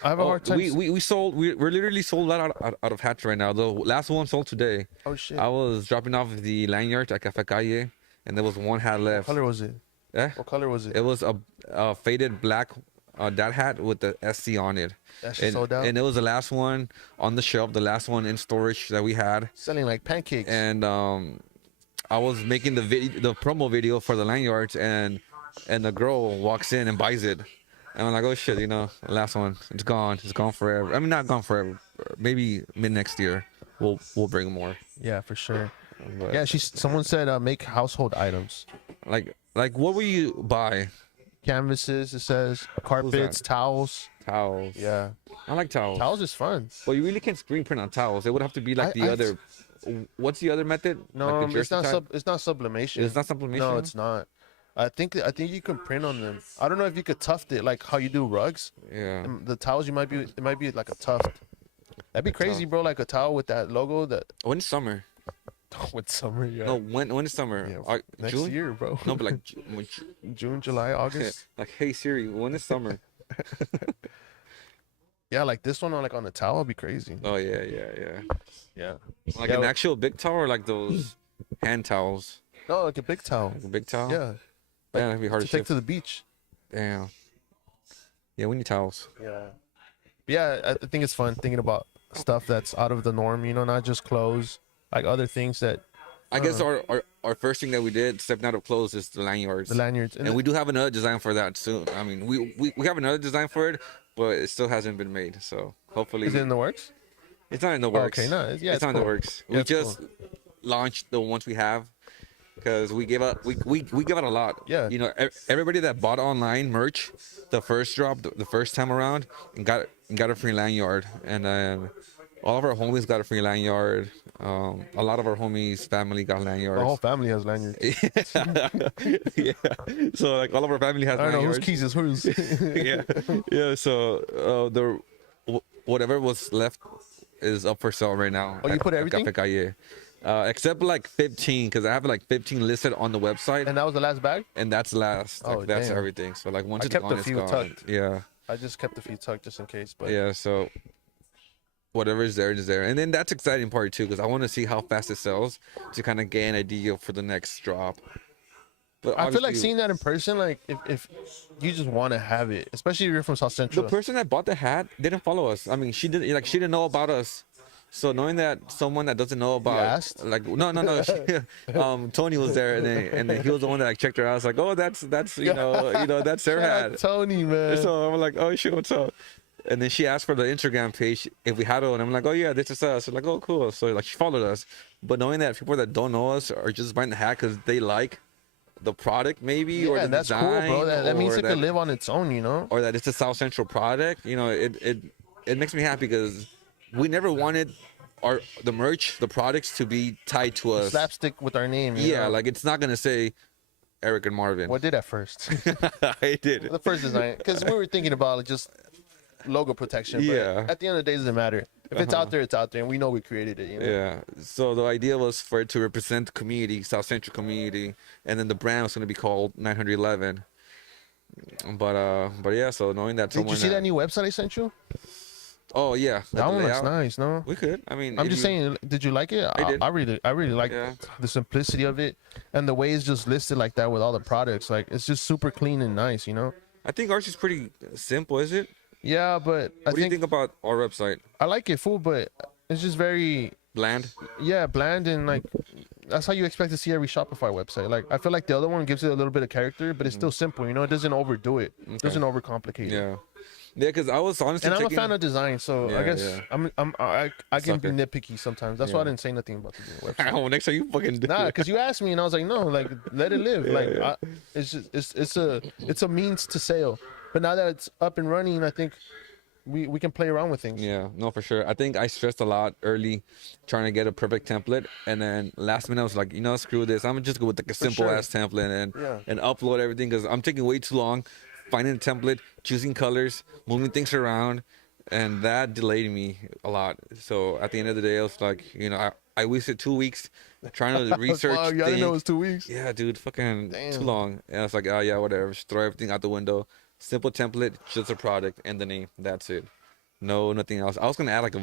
I have a hard time. We sold. We're literally sold out of hats right now. The last one sold today. Oh shit. I was dropping off the lanyards at Cafe Calle, and there was one hat What left. color was it? Yeah, What color was it? it was a faded black dad hat with the SC on it. That shit sold out. And it was the last one on the shelf, the last one in storage that we had. Selling like pancakes. And I was making the promo video for the lanyards, and the girl walks in and buys it. And I'm like, oh shit, you know, last one, it's gone forever. I mean, not gone forever. Maybe mid next year, we'll bring more. Yeah, for sure. But Yeah, someone said make household items. like what will you buy? Canvases, it says, carpets, towels. Towels. Yeah. I like towels. Towels is fun. But you really can't screen print on towels. It would have to be like the other. What's the other method? No, like the it's not jersey type? it's not sublimation. It's not sublimation. No, it's not. I think you can print on them. I don't know if you could tuft it like how you do rugs. Yeah. The towels it might be like a tuft. That'd be crazy, bro. Like a towel with that logo that When is summer? with summer. Yeah. No, when is summer? Yeah, next June? year, bro. No, but like June, July, August. like, hey Siri, when is summer? Yeah, like this one on like on the towel would be crazy. Oh yeah. Yeah. Like Yeah, an actual big towel, or like those hand towels. No, like a big towel. Like a big towel. Yeah. Yeah, that'd be hard To to take shift. to the beach. Damn. Yeah, we need towels. Yeah. Yeah, I think it's fun thinking about stuff that's out of the norm, you know, not just clothes, like other things that I guess our first thing that we did, stepping out of clothes, is the lanyards. the lanyards. And we do have another design for that soon. I mean, we have another design for it, but it still hasn't been made. So hopefully, Is it in the works? it's not in the works. Okay, no, yeah, it's not in the cool. works. Yeah, We it's just launched the ones we have because we give out we give out a lot. Yeah. You know, everybody that bought online merch, the first drop, the first time around, and got a free lanyard, and then all of our homies got a free lanyard. A lot of our homies' family got lanyards. The whole family has lanyards. Yeah. So like all of our family has I don't know lanyards. whose keys is whose. Yeah. So whatever was left is up for sale right now. Oh, you put at everything? Cafe Calle. Except like 15, because I have like 15 listed on the website, And that was the last bag? and that's last. Oh, Like, that's damn. everything. So like once I it's kept gone, a it's few gone. tucked. Yeah. I just kept a few tucked just in case. But Yeah. So whatever is there is there, and then that's exciting part too, because I want to see how fast it sells to kind of get an idea for the next drop. But I feel like obviously, seeing that in person, like if you just want to have it, especially if you're from South Central. the person that bought the hat didn't follow us. I mean, she didn't know about us. So knowing that someone that doesn't know about, asked? like, no, Tony was there, and then he was the one that like checked her out. I was like, oh, that's you know that's their Shout out hat. Tony, man. So I'm like, oh shit, what's up? And then she asked for the Instagram page if we had one. I'm like, oh yeah, this is us. So like, oh cool. So like she followed us, but knowing that people that don't know us are just buying the hat because they like the product maybe, or Yeah, the that's cool, design, bro. That means or it can live on its own, you know. or that it's a South Central product. You know, it makes me happy because we never wanted the merch, the products to be tied to us. Slapstick with our name. you Yeah, know? like it's not gonna say Eric and Marvin. What did at first? I did. The first design, because we were thinking about like, just logo protection. But Yeah. at the end of the day, it doesn't matter. If it's out there, it's out there, and we know we created it. You know? Yeah. So the idea was for it to represent the community, South Central community, and then the brand was gonna be called 911. But yeah. So knowing that Did someone you see that new website I sent you? Oh yeah. That one looks layout. nice. No. We could. I mean, I'm if just you- saying, did you like it? I did. I really like Yeah. the simplicity of it, and the way it's just listed like that with all the products. Like it's just super clean and nice, you know. I think ours is pretty simple, is it? Yeah, but I What do you think think about our website? I like it full, but it's just very Bland. bland, and like that's how you expect to see every Shopify website. Like I feel like the other one gives it a little bit of character, but it's still simple. You know, it doesn't overdo it. It doesn't overcomplicate it. Yeah. Yeah, because I was honestly And I'm a checking. fan of design, so Yeah, I guess yeah. I can be Sucker. nitpicky sometimes. That's why I Yeah. didn't say nothing about the website. Oh, next time you fucking do. Nah, because you asked me and I was like, no, like let it live. Like yeah. it's just it's a means to sale. But now that it's up and running, I think we can play around with things. Yeah, no, for sure. I think I stressed a lot early trying to get a perfect template, and then last minute I was like, screw this. I'm just go with like a simple sure. ass template Yeah. and upload everything because I'm taking way too long finding a template, choosing colors, moving things around, and that delayed me a lot. So at the end of the day, I was like, I wasted 2 weeks trying to research Fuck, I didn't know it things. was 2 weeks. Yeah, dude, fucking too Damn. long. And I was like, oh yeah, whatever. Just throw everything out the window. Simple template, just a product and the name. That's it. No, nothing else. I was gonna add like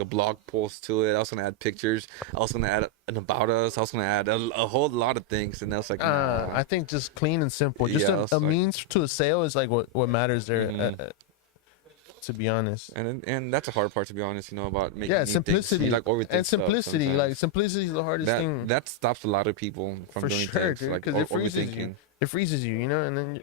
a blog post to it. I was gonna add pictures. I was gonna add an about us. I was gonna add a whole lot of things, and I was like, nah. I think just clean and simple. Just Yeah, I was a like- means to a sale is like what matters there. To be honest. And that's a hard part, to be honest. About making Yeah, new things. simplicity. You, like overthink And stuff simplicity. sometimes. Like simplicity is the hardest thing. That stops a lot of people from For doing sure, things dude. like Because it freezes overthinking. you. It freezes you, and then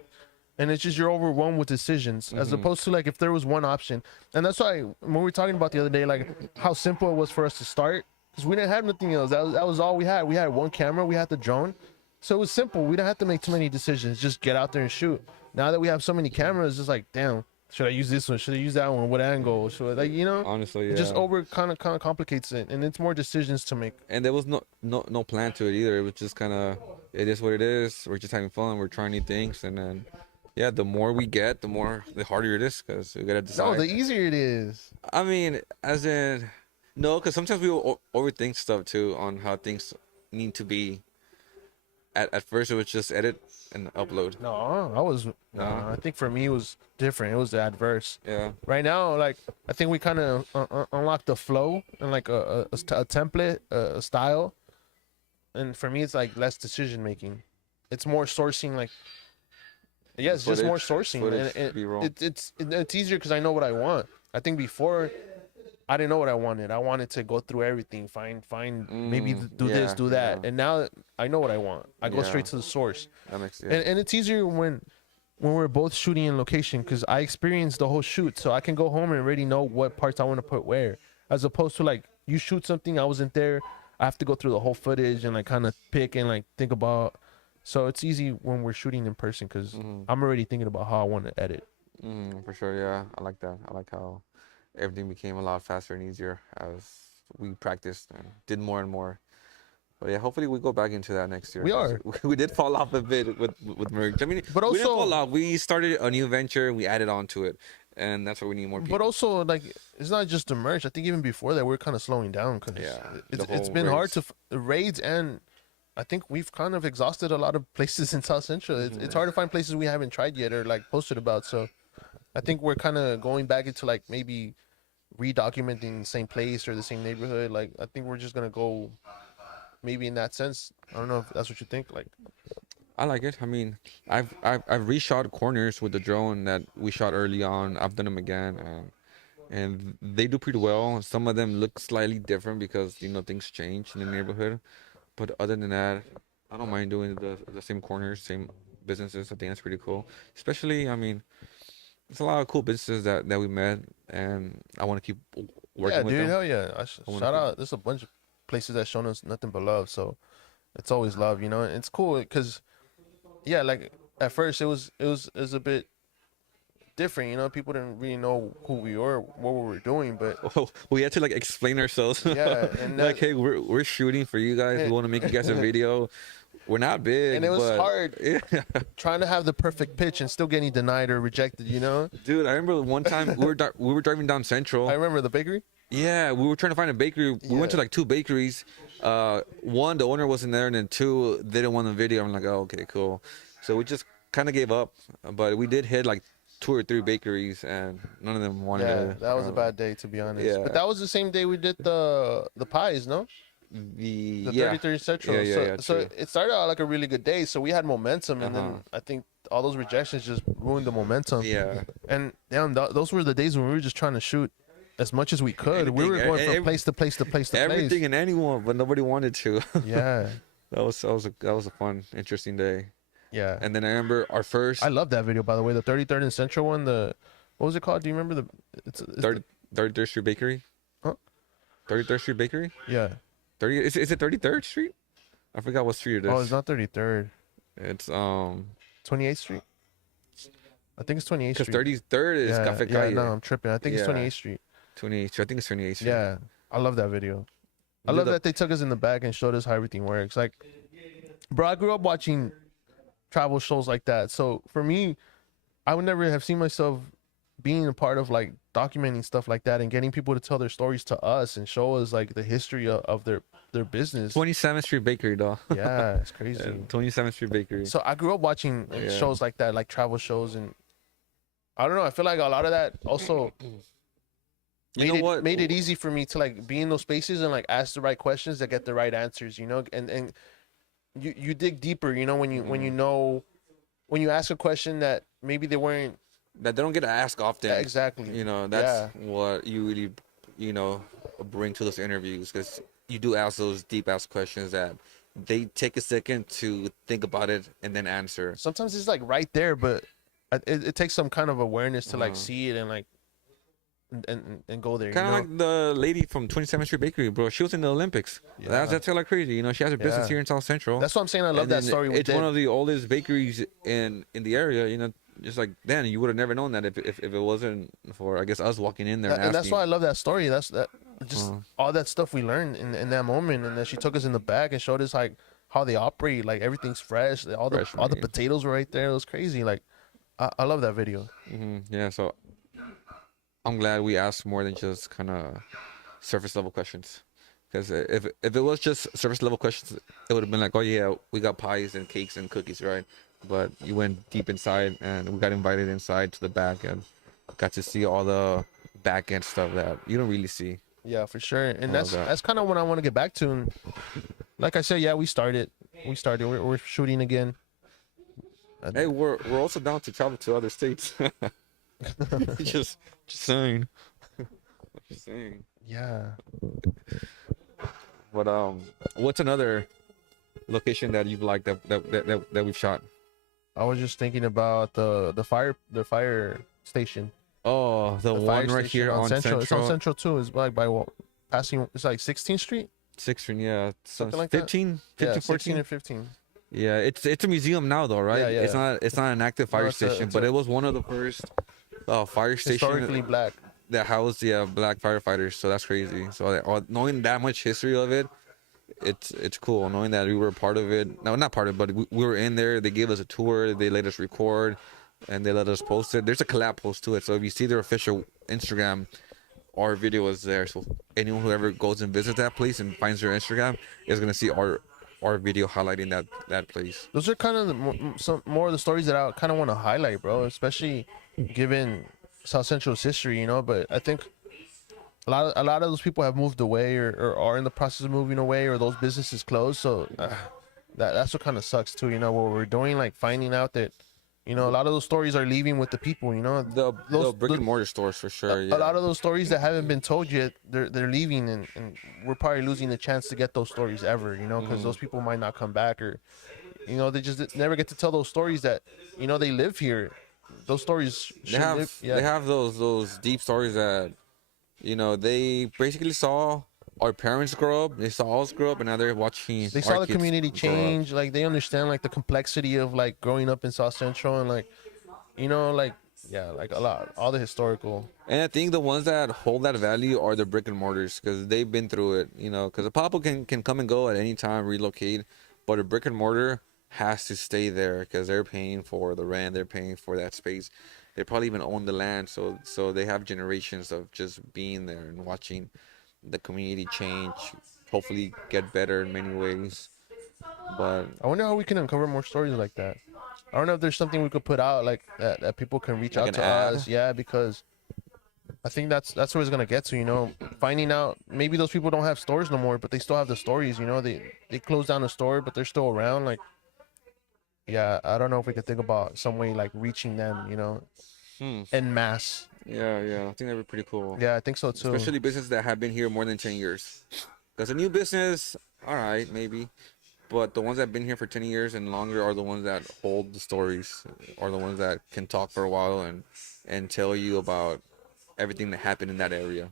and it's just you're overwhelmed with decisions as opposed to like if there was one option. And that's why when we were talking about the other day, like how simple it was for us to start, because we didn't have nothing else. That was all we had. We had one camera, we had the drone, so it was simple. We didn't have to make too many decisions. Just get out there and shoot. Now that we have so many cameras, it's like, damn, should I use this one? Should I use that one? What angle? Should I, Honestly, yeah. it just kind of complicates it, and it's more decisions to make. And there was no plan to it either. It was just kind of, it is what it is. We're just having fun. We're trying new things, and then, yeah, the more we get, the harder it is, because we gotta decide. No, the easier it is. I mean, as in, no, because sometimes we overthink stuff too on how things need to be. At first, it was just edit and upload. I think for me it was different. It was the adverse. Yeah. Right now, like I think we kind of unlocked the flow and like a template, a style, and for me it's like less decision making. It's more sourcing, like it's just more sourcing. footage, B-roll. It's easier because I know what I want. I think before I didn't know what I wanted. I wanted to go through everything, find maybe do this, do that, and now I know what I want. I go straight to the source. That makes sense. And it's easier when we're both shooting in location because I experienced the whole shoot, so I can go home and already know what parts I want to put where, as opposed to like you shoot something, I wasn't there, I have to go through the whole footage and like kind of pick and like think about. So it's easy when we're shooting in person because I'm already thinking about how I want to edit. For sure, yeah. I like that. I like how everything became a lot faster and easier as we practiced and did more and more. But yeah, hopefully we go back into that next year. We are. We did fall off a bit with merch. I mean, But we didn't also- fall off. We started a new venture. We added on to it, and that's why we need more people. But also, like, it's not just the merch. I think even before that, we're kind of slowing down because Yeah, it's the whole been hard raids. to raids, and I think we've kind of exhausted a lot of places in South Central. It's hard to find places we haven't tried yet or like posted about. So I think we're kind of going back into like maybe redocumenting the same place or the same neighborhood. Like I think we're just gonna go maybe in that sense. I don't know if that's what you think. Like, I like it. I mean, I've reshot corners with the drone that we shot early on. I've done them again, and they do pretty well. Some of them look slightly different because things change in the neighborhood. But other than that, I don't mind doing the same corners, same businesses. I think that's pretty cool. Especially, I mean, there's a lot of cool businesses that we met, and I want to keep working yeah, with dude, them. hell yeah! wanna Shout keep- out. There's a bunch of places that shown us nothing but love. So it's always love, And it's cool because, yeah, like at first it was a bit different. People didn't really know who we were, what we were doing, but We had to like explain ourselves. Yeah, and like, that- hey, we're shooting for you guys. We want to make you guys a video. We're not big, and it was but- hard Yeah. trying to have the perfect pitch and still getting denied or rejected. Dude, I remember one time we were driving down Central. I remember the bakery. Yeah, we were trying to find a bakery. We went to Yeah. like 2 bakeries. One, the owner wasn't there, and then 2, they didn't want the video. I'm like, oh, okay, cool. So we just kind of gave up. But we did hit like 2 or 3 bakeries, and none of them wanted Yeah, it. that was a bad day to be honest. Yeah. But that was the same day we did the pies, no? The Yeah. 33 Central. Yeah, so true. it started out like a really good day. So we had momentum, and Uh-huh. then I think all those rejections just ruined the momentum. Yeah. And damn, those were the days when we were just trying to shoot as much as we could. We were Anything, going from every- place to place to place to Everything place. and anyone, but nobody wanted to. Yeah, that was a fun, interesting day. yeah. And then I remember our first I love that video, by the way. The 33rd and Central one. What was it called? Do you remember it's 33rd Street Bakery. Huh? 33rd Street Bakery. Yeah. 30. Is it 33rd Street? I forgot what street it is. Oh, it's not 33rd. It's 28th Street. I think it's 28th because Street. 33rd is yeah, Cafe yeah, Calle. no, I'm tripping. I think it's Yeah. 28th Street. 28th Street. I think it's 28th Street. Yeah, I love that video. I We love did that they took us in the back and showed us how everything works. Like, bro, I grew up watching travel shows like that. So for me, I would never have seen myself being a part of like documenting stuff like that and getting people to tell their stories to us and show us like the history of their business. 27th Street Bakery, though. Yeah, it's crazy. 27th Street Bakery. So I grew up watching shows like that, like travel shows, and I don't know. I feel like a lot of that also made it easy for me to like be in those spaces and like ask the right questions that get the right answers, you know. And you dig deeper, you know, when you ask a question that maybe they weren't that they don't get to ask often. Exactly. You know, that's what you really, you know, bring to those interviews, because you do ask those deep ass questions that they take a second to think about it and then answer. Sometimes it's like right there, but it takes some kind of awareness to like see it and like and go there. Kind of like the lady from 27th Street Bakery, bro. She was in the Olympics. Yeah. That's like crazy. You know, she has a business here in South Central. That's what I'm saying. I love that story. It's one of the oldest bakeries in the area. You know, just like then you would have never known that if it wasn't for, I guess, us walking in there. And that's why I love that story. That's just all that stuff we learned in that moment, and then she took us in the back and showed us like how they operate. Like everything's fresh. All the potatoes were right there. It was crazy. Like I love that video. Yeah. So I'm glad we asked more than just kind of surface level questions. Because if it was just surface level questions, it would have been like, oh yeah, we got pies and cakes and cookies, right? But you went deep inside, and we got invited inside to the back and got to see all the back end stuff that you don't really see. Yeah, for sure. And that's kind of what I want to get back to. And like I said, yeah, we started. We're shooting again. Hey, we're also down to travel to other states. just saying. Just saying. Yeah. But what's another location that you've liked that we've shot? I was just thinking about the fire station. Oh, the one right here on Central. It's on Central too. It's like by passing. It's like 16th Street. 6th Street, yeah. Something like 15, that. 15, 14 and 15. Yeah, it's a museum now though, right? Yeah. It's not an active fire station, but it was one of the first fire stations historically black that housed black firefighters. So that's crazy. So knowing that much history of it, it's cool knowing that we were a part of it. No, not part of it, but we were in there. They gave us a tour. They let us record, and they let us post it. There's a collab post to it. So if you see their official Instagram, our video is there. So anyone who ever goes and visits that place and finds their Instagram is gonna see our video highlighting that place. Those are kind of some more of the stories that I kind of want to highlight, bro. Especially given South Central's history, you know. But I think a lot of those people have moved away or are in the process of moving away, or those businesses closed. So that's what kind of sucks too, you know. What we're doing, like finding out that, you know, a lot of those stories are leaving with the people, you know. The brick and mortar stores for sure. A lot of those stories that haven't been told yet, they're leaving, and we're probably losing the chance to get those stories ever, you know, because those people might not come back, or, you know, they just never get to tell those stories that, you know, they live here. Those stories they have those deep stories that, you know, they basically saw our parents grow up, they saw us grow up, and now they're watching. They saw the community change. Like they understand like the complexity of like growing up in South Central, and like, you know, like like a lot, all the historical. And I think the ones that hold that value are the brick and mortars, because they've been through it. You know, because a papa can come and go at any time, relocate, but a brick and mortar has to stay there because they're paying for the rent, they're paying for that space. They probably even own the land, so they have generations of just being there and watching the community change, hopefully get better in many ways. But I wonder how we can uncover more stories like that. I don't know if there's something we could put out like that people can reach out to us. Yeah, because I think that's where it's gonna get to, you know, finding out maybe those people don't have stores no more, but they still have the stories, you know. They closed down the store, but they're still around. Like, yeah, I don't know if we could think about some way like reaching them, you know, en masse. Yeah, I think that'd be pretty cool. Yeah, I think so too. Especially businesses that have been here more than 10 years. Because a new business, all right, maybe. But the ones that have been here for 10 years and longer are the ones that hold the stories, are the ones that can talk for a while and tell you about everything that happened in that area.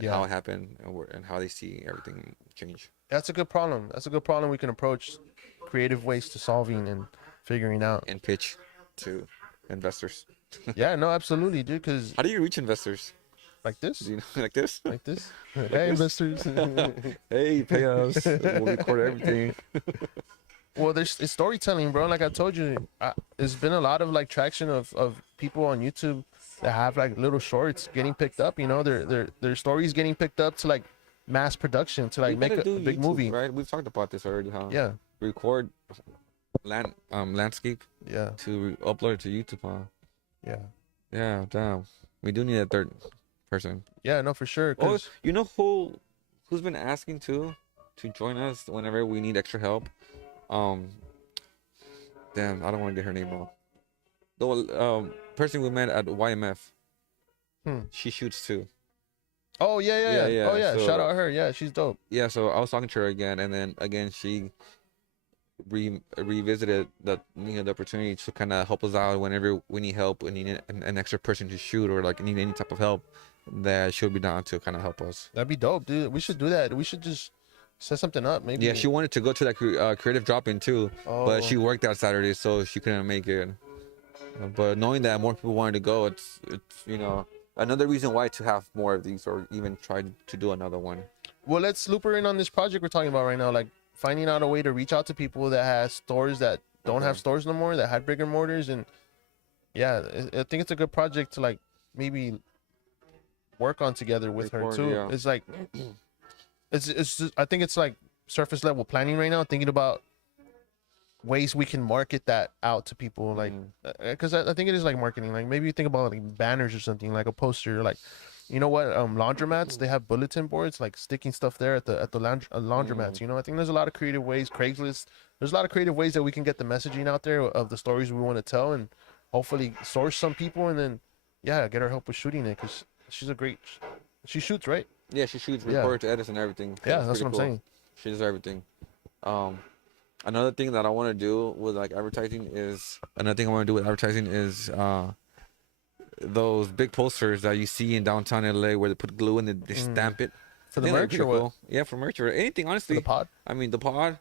And how it happened and how they see everything change. That's a good problem. That's a good problem we can approach creative ways to solving and figuring out. And pitch to investors. Yeah, no, absolutely, dude. Because how do you reach investors? Like this? You know, like this? Like this? Hey, investors. Hey, pay us. We'll record everything. Well, it's storytelling, bro. Like I told you, there's been a lot of like traction of people on YouTube that have like little shorts getting picked up. You know, their stories getting picked up to like mass production to like We make gotta a do big YouTube, movie. right? We've talked about this already, huh? Yeah, Record landscape yeah, to upload it to YouTube, huh? yeah, Yeah, damn. We do need a third person. yeah. No, for sure. Oh, 'Cause you know who's been asking to join us whenever we need extra help? Um, damn, I don't want to get her name wrong. The person we met at YMF. She shoots too. oh yeah. Yeah, Oh yeah. so- Shout out her. Yeah, she's dope. Yeah, so I was talking to her again, and then again she revisited the the opportunity to kind of help us out whenever we need help, we need an extra person to shoot or like need any type of help. That she'll be down to kind of help us. That'd be dope, dude. We should do that. We should just set something up. Maybe. Yeah, she wanted to go to that creative drop-in too, but she Oh. worked that Saturday, so she couldn't make it. But knowing that more people wanted to go, it's another reason why to have more of these, or even try to do another one. Well, let's loop her in on this project we're talking about right now. Like finding out a way to reach out to people that has stores that don't have stores no more, that had brick and mortars, and yeah, I think it's a good project to like maybe work on together with her Record, too. yeah. It's like it's just, I think it's like surface level planning right now, thinking about ways we can market that out to people, like because I think it is like marketing. Like maybe you think about like banners or something, like a poster, like you know what, laundromats, they have bulletin boards, like sticking stuff there at the laundromats. You know, I think there's a lot of creative ways. Craigslist, there's a lot of creative ways that we can get the messaging out there of the stories we want to tell, and hopefully source some people, and then yeah, get her help with shooting it, because she shoots, right? Yeah, she shoots, Yeah. records, edits, and everything. Yeah, It's that's pretty what I'm cool. saying. She does everything. Another thing that I want to do with like advertising is those big posters that you see in downtown LA where they put glue and they stamp it. For the I think that'd merch be or what? cool. Yeah, for merch or anything, For honestly. the pod? I mean, the pod.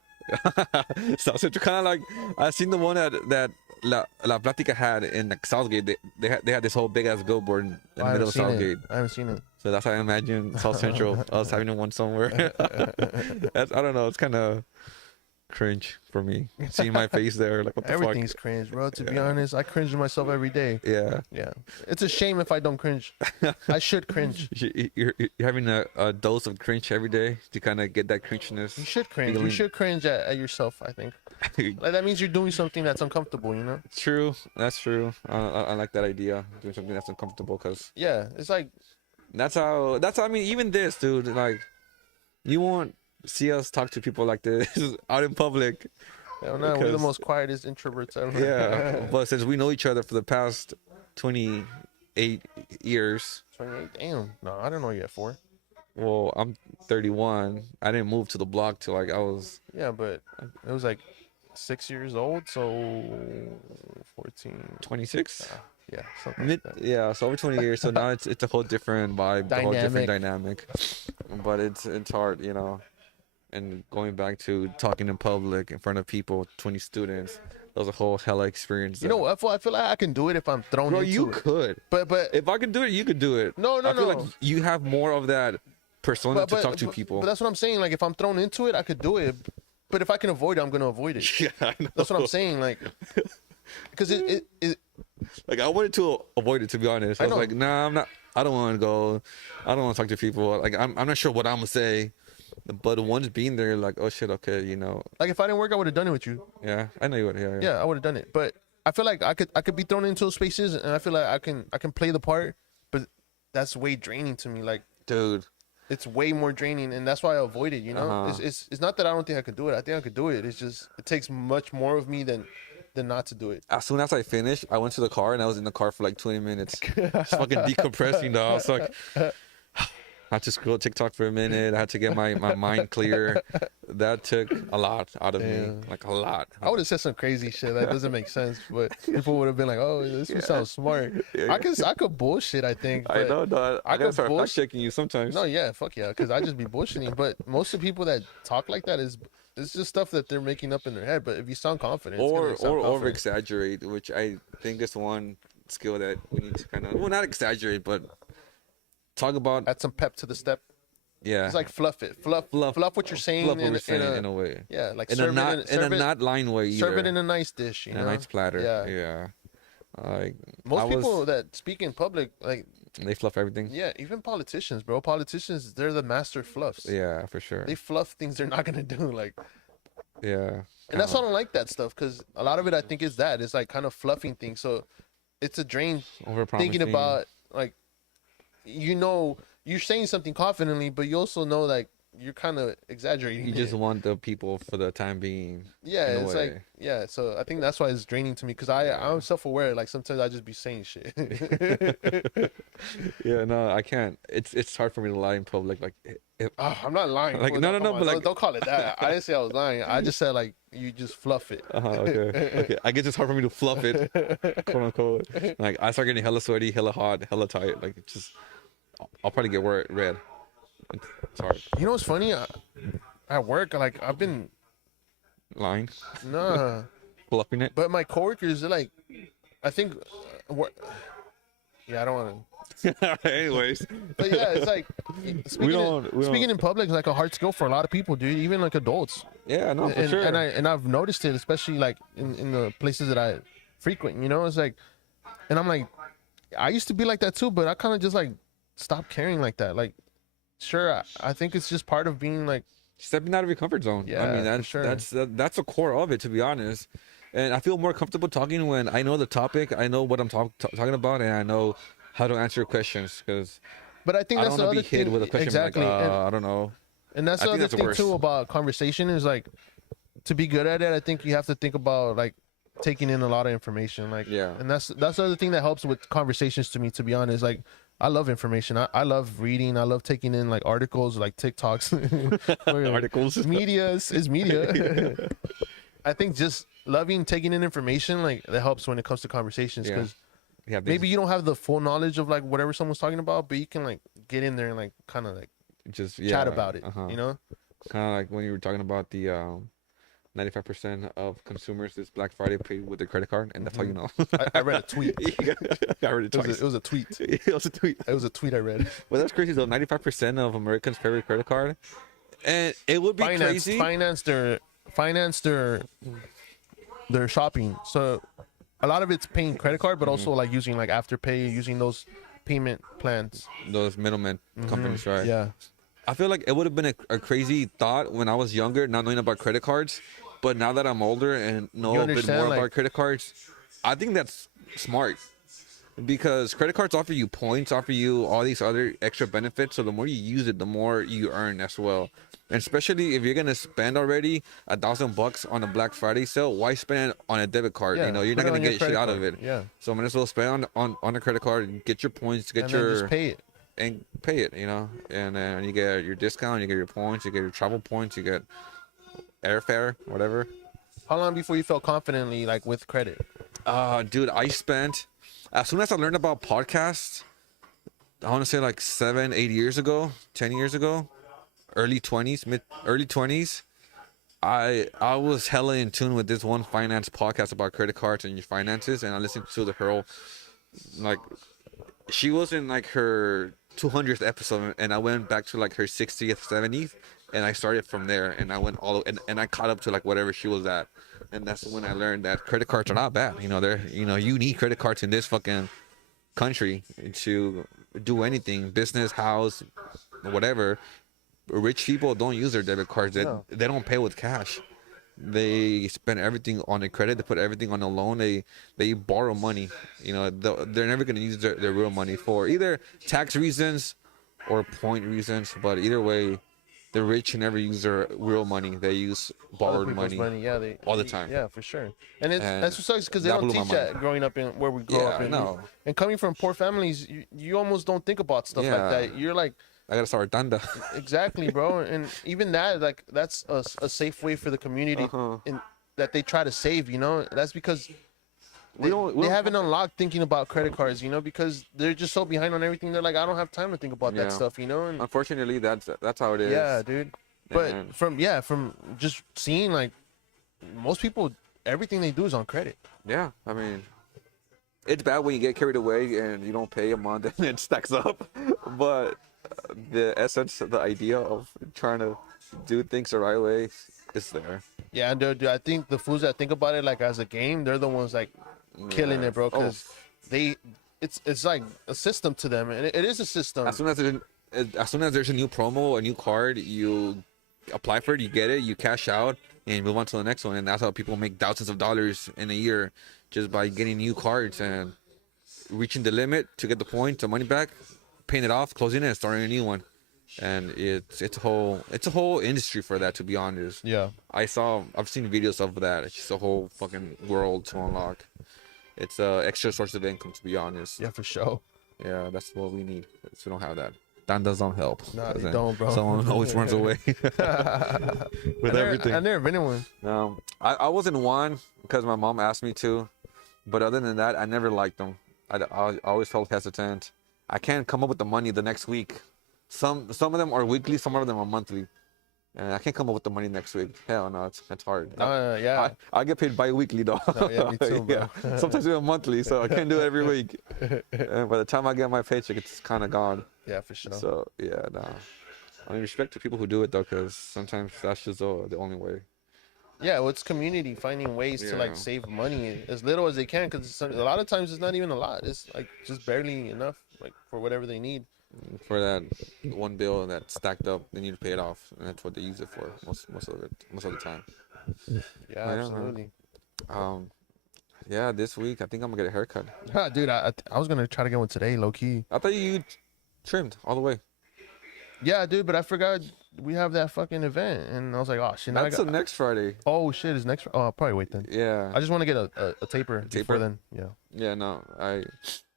So kind of like I seen the one that La Platica had in like Southgate. They had this whole big ass billboard in the I middle haven't of seen Southgate. it. I haven't seen it. So that's how I imagine South Central. I was having one somewhere. I don't know. It's kind of cringe for me seeing my face there. Like what the Everything's cringe, bro. To be honest, I cringe to myself every day. fuck? Yeah. Yeah, it's a shame if I don't cringe. I should cringe. You're having a dose of cringe every day to kind of get that You cringiness. should cringe. You Feeling- should cringe at yourself, I think. Like that means you're doing something that's uncomfortable, you know? True. That's true. I like that idea. Doing something that's uncomfortable, because Yeah, it's like that's how I mean, even this, dude, like you won't see us talk to people like this out in public. I don't know. We're the Because- most quietest introverts ever. Yeah. But since we know each other for the past 28 years, 28. Damn. No, I don't know yet. 4. well, I'm 31. I didn't move to the block till like I was Yeah, but it was like 6 years old, so 14. 26. Yeah, something like that. Yeah, so over 20 years. So now it's a whole different vibe, a whole different Dynamic. dynamic. But it's hard, you know. And going back to talking in public in front of people, 20 students, that was a whole hella experience. You know what? I feel like I can do it if I'm thrown Bro, into you it. could. But If I could do it, you could do it. No, I feel like no. you have more of that persona to talk to people. But that's what I'm saying. Like if I'm thrown into it, I could do it. But if I can avoid it, I'm gonna avoid it. Yeah, I know. That's what I'm saying. Like, because it Like I wanted to avoid it, to be honest. I was know. like, nah, I'm not. I don't want to go. I don't want to talk to people. Like I'm not sure what I'm gonna say. But once being there, like, oh shit, okay, you know, like if I didn't work, I would have done it with you. yeah, I know you would. Yeah. Yeah, I would have done it. But I feel like I could be thrown into those spaces, and I feel like I can play the part. But that's way draining to me. Like Dude. it's way more draining, and that's why I avoid it. You know, Uh-huh. it's not that I don't think I could do it. I think I could do it. It's just it takes much more of me than not to do it. As soon as I finished, I went to the car and I was in the car for like 20 minutes, just fucking decompressing. Though I was like, I had to scroll TikTok for a minute. I had to get my mind clear. That took a lot out of me, Damn. like a lot. I would have said some crazy shit that doesn't make sense, but people would have been like, "Oh, this one sounds smart." Yeah. I could bullshit. I think. I but- know, dog. I I gotta could start bullsh- fact checking you sometimes. No, yeah, fuck yeah, because I just be bullshitting. But most of the people that talk like that it's just stuff that they're making up in their head. But if you sound confident, it's or gonna sound over confident. exaggerate, which I think is one skill that we need to kind of, well, not exaggerate, but talk about. Add some pep to the step. Yeah, It's like fluff it, fluff what you're saying, fluff what in, we're saying in, in a way, yeah, like in serve a not it in, serve it, not line way either. serve it in a nice dish, you in know, a nice platter. Yeah. Yeah. Like Most people that speak in public, like, they fluff everything. yeah, even politicians, bro. Politicians, they're the master fluffs. Yeah, for sure. They fluff things they're not gonna do, like. Yeah. And that's why I don't like that stuff, because a lot of it I think is that it's like kind of fluffing things. So it's a drain thinking about, like, you're saying something confidently, but you also know, like, you're kind of exaggerating. You just want the people for the time being. Yeah, it's like, yeah. So I think that's why it's draining to me, because I'm self-aware. Like, sometimes I just be saying shit. Yeah, no, I can't. It's hard for me to lie in public. Like, I'm not lying. Like, no, but like, don't call it that. I didn't say I was lying. I just said, like, you just fluff it. Okay. I guess it's hard for me to fluff it, quote unquote. Like, I start getting hella sweaty, hella hot, hella tight. Like, it's just, I'll probably get red. It's hard. You know what's funny? At work, like, I've been Lying, nah, bluffing it. but my coworkers, they're like, I think, yeah, I don't want to. Anyways, But yeah, it's like speaking in public is like a hard skill for a lot of people, dude. Even like adults. yeah, no, for sure. And I've noticed it, especially like in the places that I frequent. You know, it's like, and I'm like, I used to be like that too, but I kind of just like stopped caring like that. Like, sure, I think it's just part of being like Stepping out of your comfort zone. Yeah, I mean, for sure. that's the core of it, to be honest. And I feel more comfortable talking when I know the topic, I know what I'm talking about, and I know how to answer questions. Because But I think I that's don't the want to other be hit thing. with a question Exactly. like, I don't know. And that's I the think other that's thing worse. too about conversation is like, to be good at it, I think you have to think about like taking in a lot of information. Like, Yeah. And that's the other thing that helps with conversations to me, to be honest. Like, I love information. I love reading. I love taking in like articles, like TikToks. Articles. Media is media. I think just loving taking in information, like, that helps when it comes to conversations, Yeah. because Yeah, maybe you don't have the full knowledge of like whatever someone's talking about, but you can like get in there and like kind of like just chat about it, you know? Kind of like when you were talking about the 95% of consumers this Black Friday paid with their credit card, and that's how you know. I read a tweet. I read it twice. It was a tweet. It was a tweet. It was a tweet I read. Well, that's crazy though. 95% of Americans pay with credit card, and it would be crazy. Finance their shopping. So a lot of it's paying credit card, but also like using like Afterpay, using those payment plans. Those middlemen companies, right? Yeah. I feel like it would have been a crazy thought when I was younger, not knowing about credit cards. But now that I'm older and know a bit more like, about credit cards, I think that's smart. Because credit cards offer you points, offer you all these other extra benefits. So the more you use it, the more you earn as well. And especially if you're gonna spend already $1,000 on a Black Friday sale, why spend it on a debit card? Yeah, you know, you're put not it gonna on your get shit credit out of card. it. Yeah. So might as well spend on a credit card, get your points, get And your then just pay it. and pay it. You know, and then you get your discount, you get your points, you get your travel points, you get airfare, whatever. How long before you felt confidently like with credit? Dude, I spent, as soon as I learned about podcasts, I want to say like 7, 8 years ago, 10 years ago, early 20s, I was hella in tune with this one finance podcast about credit cards and your finances, and I listened to the girl, like, she was in like her 200th episode, and I went back to like her 60th, 70th, and I started from there, and I went and I caught up to like whatever she was at, and that's when I learned that credit cards are not bad. You know, you need credit cards in this fucking country to do anything, business, house, whatever. Rich people don't use their debit cards. They don't pay with cash. They spend everything on a credit. They put everything on a loan. They borrow money. You know, they're never going to use their real money for either tax reasons or point reasons. But either way, the rich never use their real money. They use borrowed money. Yeah, all the time. Yeah, for sure. And that's what sucks, because they that don't blew my teach that growing up in where we grow up in. No. And coming from poor families, you almost don't think about stuff like that. You're like, I gotta start tanda. exactly, bro. And even that, like, that's a safe way for the community that they try to save. You know, that's because they haven't unlocked thinking about credit cards. You know, because they're just so behind on everything. They're like, I don't have time to think about that stuff. You know, and Unfortunately, that's how it is. yeah, dude. But And- from just seeing, like, most people, everything they do is on credit. Yeah, I mean, it's bad when you get carried away and you don't pay a month and it stacks up. But the essence, the idea of trying to do things the right way is there. Yeah, dude, I think the fools that think about it like as a game, they're the ones like killing it, bro. Oh, Because it's like a system to them, and it is a system. as soon as there's a new promo, a new card, you apply for it, you get it, you cash out, and move on to the next one. And that's how people make thousands of dollars in a year, just by getting new cards and reaching the limit to get the points, the money back, paying it off, closing it, and starting a new one. And it's a whole industry for that, to be honest. Yeah. I've seen videos of that. It's just a whole fucking world to unlock. It's a extra source of income, to be honest. Yeah, for sure. Yeah, that's what we need. So we don't have that. That doesn't help. Nah, they don't, bro. Someone always runs away with everything. I've never been in one. No, I wasn't one because my mom asked me to, but other than that, I never liked them. I always felt hesitant. I can't come up with the money the next week. Some of them are weekly, some of them are monthly, and I can't come up with the money next week. Hell no, that's hard. Yeah. I get paid bi-weekly though. No, yeah, me too, bro. Yeah. Sometimes even monthly, so I can't do it every week. And by the time I get my paycheck, it's kind of gone. Yeah, for sure. So yeah, nah. I mean, respect to people who do it though, because sometimes that's just the only way. Yeah, well, it's community finding ways to like save money as little as they can, because a lot of times it's not even a lot. It's like just barely enough, like for whatever they need. For that one bill that's stacked up, they need to pay it off, and that's what they use it for most of the time. Yeah, absolutely. Yeah, this week I think I'm gonna get a haircut. Dude, I was gonna try to get one today, low key. I thought you trimmed all the way. Yeah, dude, but I forgot we have that fucking event, and I was like, oh shit. That's the next Friday. Oh shit, is next? Oh, I'll probably wait then. Yeah. I just want to get a taper before then. Yeah. Yeah, no,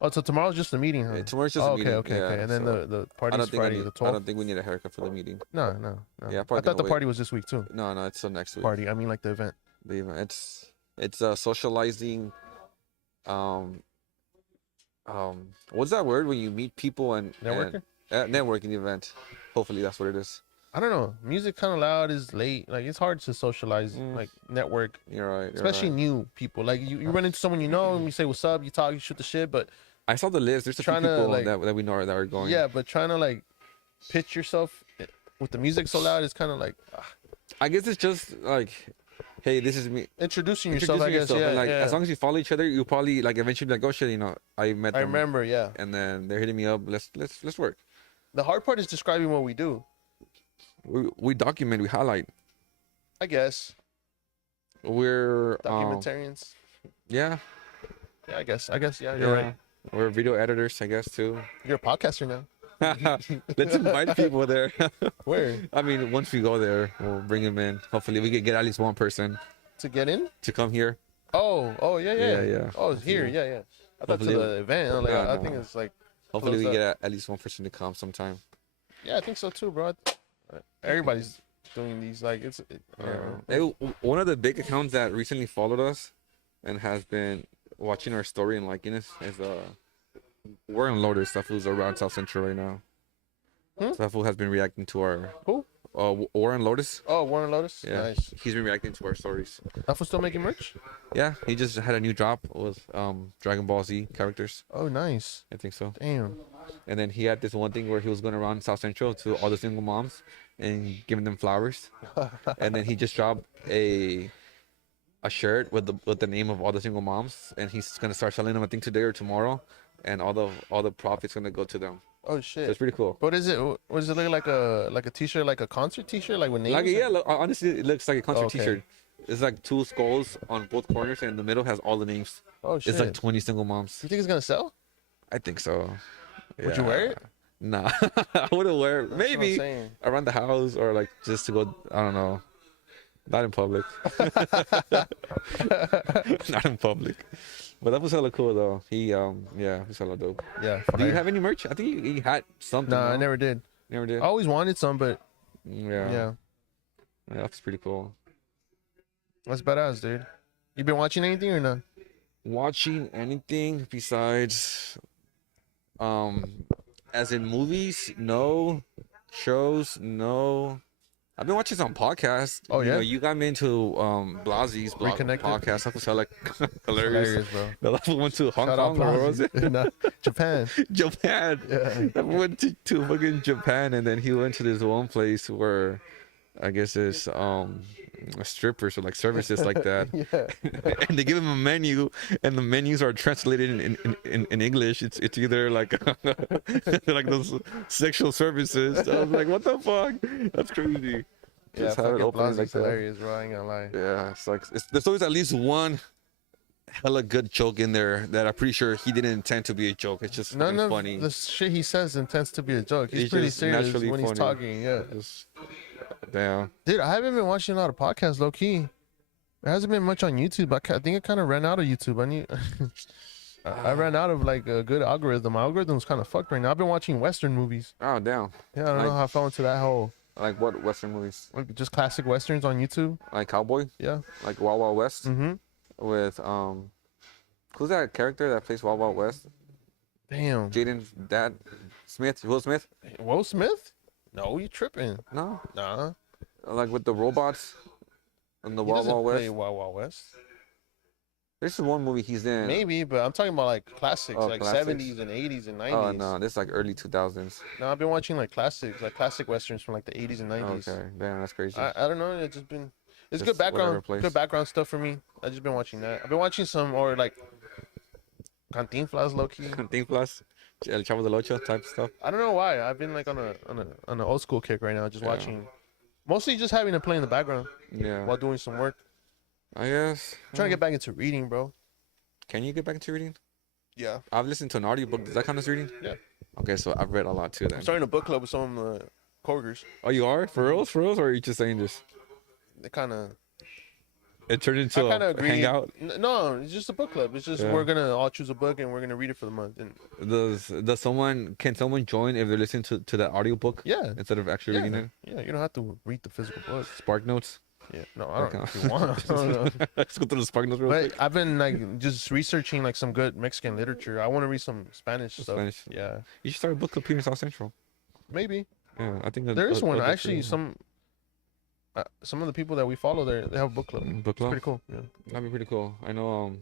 Oh, so tomorrow's just the meeting, huh? tomorrow's just a meeting. Okay. And then the party's Friday, the 12th. I don't think we need a haircut for the meeting. No. Yeah, I thought the party was this week too. No, it's still next week. Party, I mean like the event. The event. It's socializing. What's that word when you meet people and Networking? Networking event. Hopefully that's what it is. I don't know. Music kind of loud is late. Like it's hard to socialize, like network. You're right. Especially new people. Like you run into someone you know and you say what's up, you talk, you shoot the shit. But I saw the list. There's a few people that we know that are going. Yeah, but trying to like pitch yourself with the music so loud is kind of like. I guess it's just like, hey, this is me. Introducing yourself, I guess. Yeah, and like as long as you follow each other, you probably like eventually be like, oh shit, I met them. I remember, yeah. And then they're hitting me up. Let's work. The hard part is describing what we do. We document, we highlight. I guess. We're documentarians. Yeah. Yeah, I guess. Yeah, you're right. We're video editors, I guess too. You're a podcaster now. Let's invite people there. Where? I mean, once we go there, we'll bring them in. Hopefully, we can get at least one person to get in. To come here. Oh, yeah. Yeah. Oh, it's here. Yeah. I thought to the event. Like, I think it's like. Hopefully, we get at least one person to come sometime. Yeah, I think so too, bro. Everybody's doing these. Like, one of the big accounts that recently followed us and has been watching our story and liking us is Warren Lotus. That fool's around South Central right now. That fool has been reacting to our. Who? Warren Lotus. Oh, Warren Lotus. Yeah, nice. He's been reacting to our stories. That fool still making merch? Yeah, he just had a new drop with Dragon Ball Z characters. Oh, nice. I think so. Damn. And then he had this one thing where he was going around South Central to all the single moms and giving them flowers. And then he just dropped a shirt with the name of all the single moms, and he's gonna start selling them, I think today or tomorrow, and all the profits gonna go to them. Oh shit! So it's pretty cool. What is it? What does it look like? A t-shirt, like a concert t-shirt, like with names? Honestly, it looks like a concert t-shirt. It's like two skulls on both corners, and in the middle has all the names. Oh shit! It's like 20 single moms. You think it's gonna sell? I think so. Yeah. Would you wear it? Nah, I wouldn't wear it. Maybe around the house or like just to go. I don't know. Not in public. Not in public. But that was hella cool though. He was hella dope. Yeah. Do you have any merch? I think he had something. No, I never did. Never did. I always wanted some, but yeah, that's pretty cool. That's badass, dude. You been watching anything or not? Watching anything besides, as in movies? No. Shows? No. I've been watching some podcasts. Oh yeah, you got me into Blasi's podcast. That was hella hilarious, bro. That went to Hong Kong, or where was it? No, Japan. Japan. Yeah. That went to fucking Japan, and then he went to this one place where I guess it's strippers or like services like that. Yeah. And they give him a menu, and the menus are translated in English. It's either like like those sexual services. I was like, what the fuck? That's crazy. Yeah, Just have it fucking open Blasi's like that. hilarious, bro. I ain't gonna lie. Yeah, it's like there's always at least one hella good joke in there that I'm pretty sure he didn't intend to be a joke. It's just None fucking of funny. the shit he says intends to be a joke. He's It's pretty just serious naturally when he's funny. talking. Yeah. Just, damn. Dude, I haven't been watching a lot of podcasts, low key. There hasn't been much on YouTube. I think I kind of ran out of YouTube. I ran out of like a good algorithm. My algorithm's kind of fucked right now. I've been watching Western movies. Oh damn. Yeah, I don't know how I fell into that hole. Like what Western movies? Like just classic Westerns on YouTube. Like Cowboy? Yeah. Like Wild Wild West? Mm-hmm. With who's that character that plays Wild Wild West? Damn. Jaden's dad, Smith, Will Smith? Will Smith? No, you tripping? No, Nah. like with the robots and the He Wild doesn't Wild play West. Wild Wild West. There's one movie he's in. Maybe, but I'm talking about like classics, Oh, like classics. 70s and 80s and 90s. Oh no, this is like early 2000s. No, I've been watching like classics, like classic westerns from like the 80s and 90s. Okay, damn, that's crazy. I don't know. It's just been it's Just good background, whatever place. good background stuff for me. I just been watching that. I've been watching some or like Cantinflas low key. Cantinflas, El Chavo del Ocho type stuff. I don't know why. I've been like on an old school kick right now, just Yeah. watching, mostly just having it play in the background Yeah, while doing some work. I guess. Trying to get back into reading, bro. Can you get back into reading? Yeah, I've listened to an audiobook. Does that count as reading? Yeah. Okay, so I've read a lot too then. I'm starting a book club with some of the coworkers. Oh, you are? For reals? For reals? Or are you just saying this? They kind of. It turned into I kind of a agree. hangout? No, it's just a book club. It's just Yeah. we're gonna all choose a book and we're gonna read it for the month. And Can someone join if they're listening to the audiobook yeah, instead of actually reading it? yeah, you don't have to read the physical book. Spark Notes? Yeah, no, I don't know Okay. if you want. I don't know. Let's go through the Spark Notes real But quick. I've been like just researching like some good Mexican literature. I want to read some Spanish stuff. Spanish. Yeah, You should start a book club here in South Central. maybe Yeah, I think there is one that's actually. pretty- Some of the people that we follow there, they have a book club. book It's club. pretty cool. Yeah. That'd be pretty cool. I know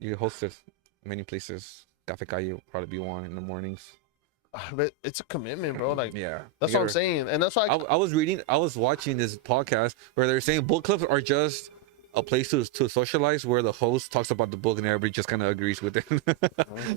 you hosted many places. Cafe Calle will probably be one in the mornings. But it's a commitment, bro. Like Yeah, that's you what I'm gotta- saying, and that's why I was watching this podcast where they're saying book clubs are just a place to socialize where the host talks about the book and everybody just kind of agrees with it.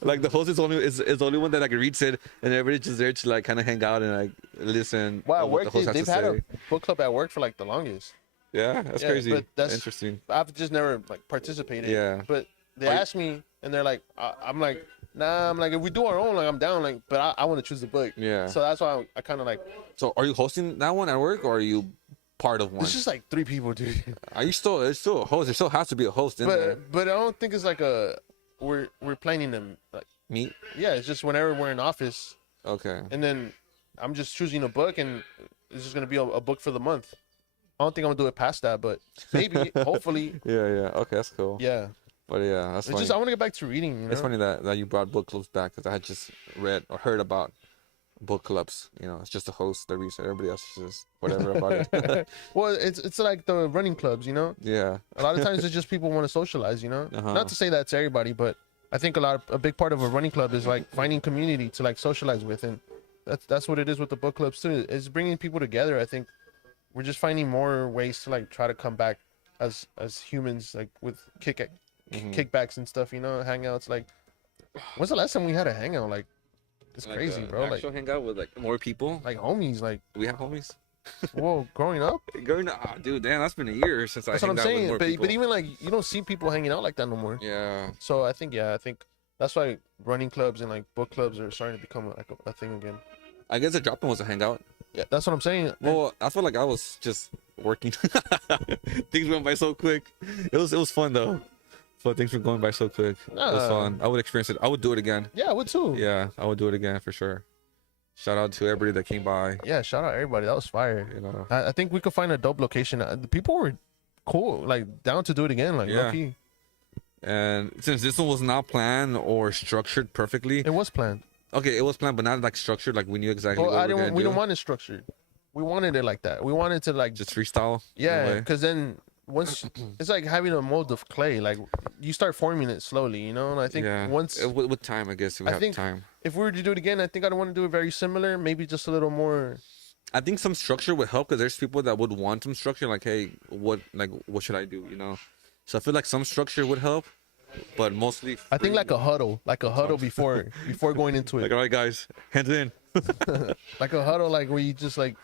Like the host is the only one that like reads it and everybody's just there to like kind of hang out and like listen. wow, to what the work host has they've to had say. a book club at work for like the longest. Yeah, that's Yeah, crazy. but that's- Interesting. I've just never like participated. Yeah. But they Are you- asked me, and they're like, I'm like, nah. I'm like, if we do our own, like, I'm down. Like, but I want to choose the book. Yeah. So that's why I kind of like. So are you hosting that one at work or are you part of one? It's just like 3 people, dude. Are you still? It's still a host. There still has to be a host in there. But I don't think it's like we're planning them. Like, Meet. yeah, it's just whenever we're in office, Okay. and then I'm just choosing a book, and it's just gonna be a book for the month. I don't think I'm gonna do it past that, but maybe, hopefully, Yeah, yeah. Okay, that's cool. yeah. But yeah, that's It's funny. just I want to get back to reading. You know? It's funny that you brought book clubs back because I had just read or heard about book clubs. You know, it's just a host that reads it. Everybody else is just whatever about it. Well, it's like the running clubs, you know. Yeah. A lot of times it's just people want to socialize, you know. Uh-huh. Not to say that's everybody, but I think a big part of a running club is like finding community to like socialize with, and that's what it is with the book clubs too. It's bringing people together. I think we're just finding more ways to like try to come back as humans, like with Mhm. kickbacks and stuff, you know, hangouts. Like, when's the last time we had a hangout? Like, it's crazy, bro. Like hang out with like more people. like homies. Like, We have homies. whoa, growing up. Going dude, damn, that's been a year since That's I what I'm hanged out with saying. more But people. even like you don't see people hanging out like that no more. Yeah. So I think that's why running clubs and like book clubs are starting to become like a thing again. I guess the drop-in was a hangout. Yeah, that's what I'm saying. Well, I felt like I was just working. Things went by so quick. It was fun though. But things were going by so quick. It was Nah. fun. I would experience it. I would do it again. Yeah, I would too. Yeah, I would do it again for sure. Shout out to everybody that came by. Yeah, shout out everybody. That was fire. You know. I think we could find a dope location. The people were cool, like down to do it again. Like Yeah. low-key. And since this one was not planned or structured perfectly, It was planned. okay, it was planned, but not like structured. Like we knew exactly Well, what we were gonna we do. didn't want it structured. We wanted it like that. We wanted to like Just freestyle. in a yeah, way. because then once it's like having a mold of clay. Like you start forming it slowly, you know. And I think Yeah. once With time, I guess we I have think- time. if we were to do it again, I think I'd want to do it very similar. Maybe just a little more. I think some structure would help because there's people that would want some structure. Like, hey, what should I do? So I feel like some structure would help, but mostly I think like a huddle before going into like, it. all right, guys, hands in. Like a huddle, like where you just like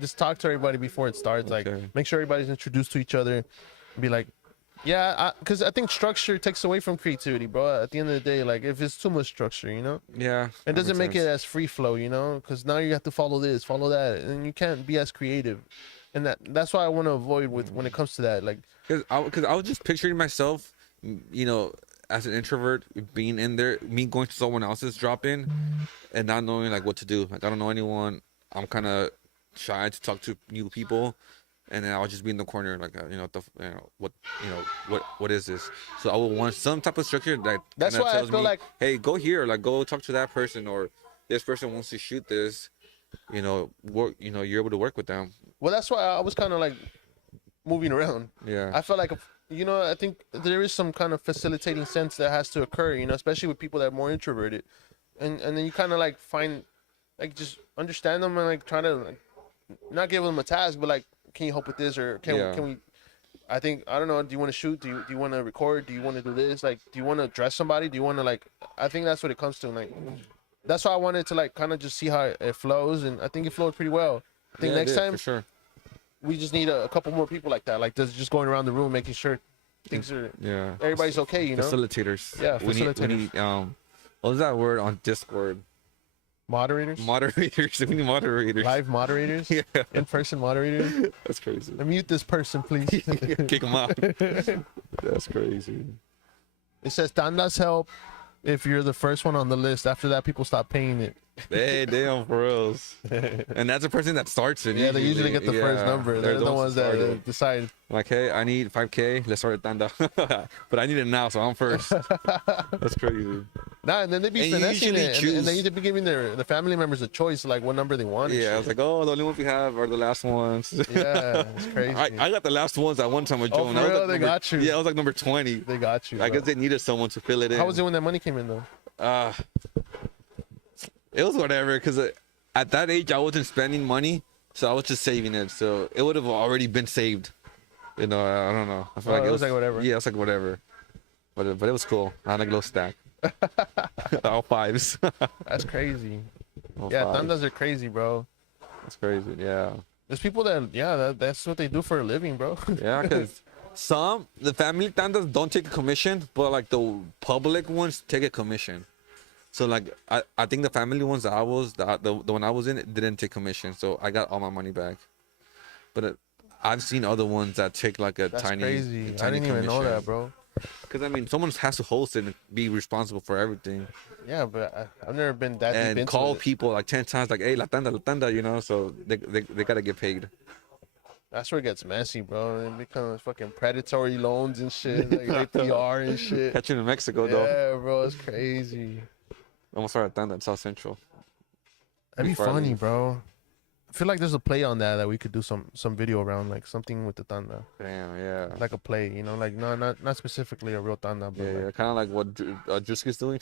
just talk to everybody before it starts. Like Okay. make sure everybody's introduced to each other. Be like, yeah, because I think structure takes away from creativity, bro. At the end of the day, like if it's too much structure, Yeah, it doesn't make it as free flow, because now you have to follow this, follow that, and you can't be as creative. And that's why I want to avoid with when it comes to that. Like, because I was just picturing myself, as an introvert, being in there, me going to someone else's drop in, and not knowing like what to do. Like I don't know anyone. I'm kind of shy to talk to new people, and then I'll just be in the corner like what is this? So I would want some type of structure that That's kinda why I tells feel me, like- hey, go here, like go talk to that person, or this person wants to shoot this. Work. You're able to work with them. well, that's why I was kind of like moving around. Yeah. I felt like, I think there is some kind of facilitating sense that has to occur, especially with people that are more introverted. And then you kind of like find, like just understand them and like try to like, not give them a task, but like, can you help with this? Or can we, I don't know, do you want to shoot? Do you want to record? Do you want to do this? Like, do you want to dress somebody? Do you want to like, I think that's what it comes to. Like, that's why I wanted to like kind of just see how it flows. And I think it flowed pretty well. I think next time for sure. we just need a couple more people like that. Like just going around the room, making sure things are, everybody's okay, Facilitators. Yeah, We facilitators. need what was that word on Discord? Moderators, Moderators. We need moderators. live moderators, Yeah, in-person moderators. that's crazy. Mute this person, please. Kick them out. That's crazy. It says Tandas help if you're the first one on the list. After that, people stop paying it. Hey, damn, for reals. And that's the person that starts it. Yeah, they usually get the first number. They're the ones start that it. decide. Like, hey, I need 5K. Let's start a tanda. But I need it now, so I'm first. That's crazy. Nah, and then they be And you finessing usually it, and choose. they be giving the family members a choice, like what number they want. and Yeah, I shit. was like, oh, the only ones we have are the last ones. Yeah, it's crazy. I got the last ones at one time with Oh, Joan. for I was real? like They number- got you. Yeah, I was like number 20. They got you. I bro. guess they needed someone to fill it in. How was it when that money came in though? It was whatever, because at that age I wasn't spending money, so I was just saving it. So it would have already been saved. I don't know. I feel Oh, it was like whatever. Yeah, it's like whatever. But it was cool. I had like a little stack. All fives. That's crazy. All Yeah, fives. Tandas are crazy, bro. That's crazy. Yeah. There's people that's what they do for a living, bro. Yeah, because the family tandas don't take a commission, but like the public ones take a commission. So like I think the family ones that I was the one I was in, it didn't take commission, so I got all my money back. But I've seen other ones that take like a That's tiny. crazy. tiny I didn't even know commission. that, bro. Because I mean, someone has to host it and be responsible for everything, Yeah, but I've never been that deep and into call it. people like 10 times, like, hey, la tanda, so they gotta get paid. That's where it gets messy, bro. It becomes fucking predatory loans and shit, like APR and shit. Catching in Mexico though. Yeah, bro, it's crazy. Almost started tanda in South Central. That'd be Before I funny, leave. bro. I feel like there's a play on that we could do some video around, like something with the tanda, Damn, yeah. like a play, like not specifically a real tanda, but Yeah, like, kind of like what Drewski's doing.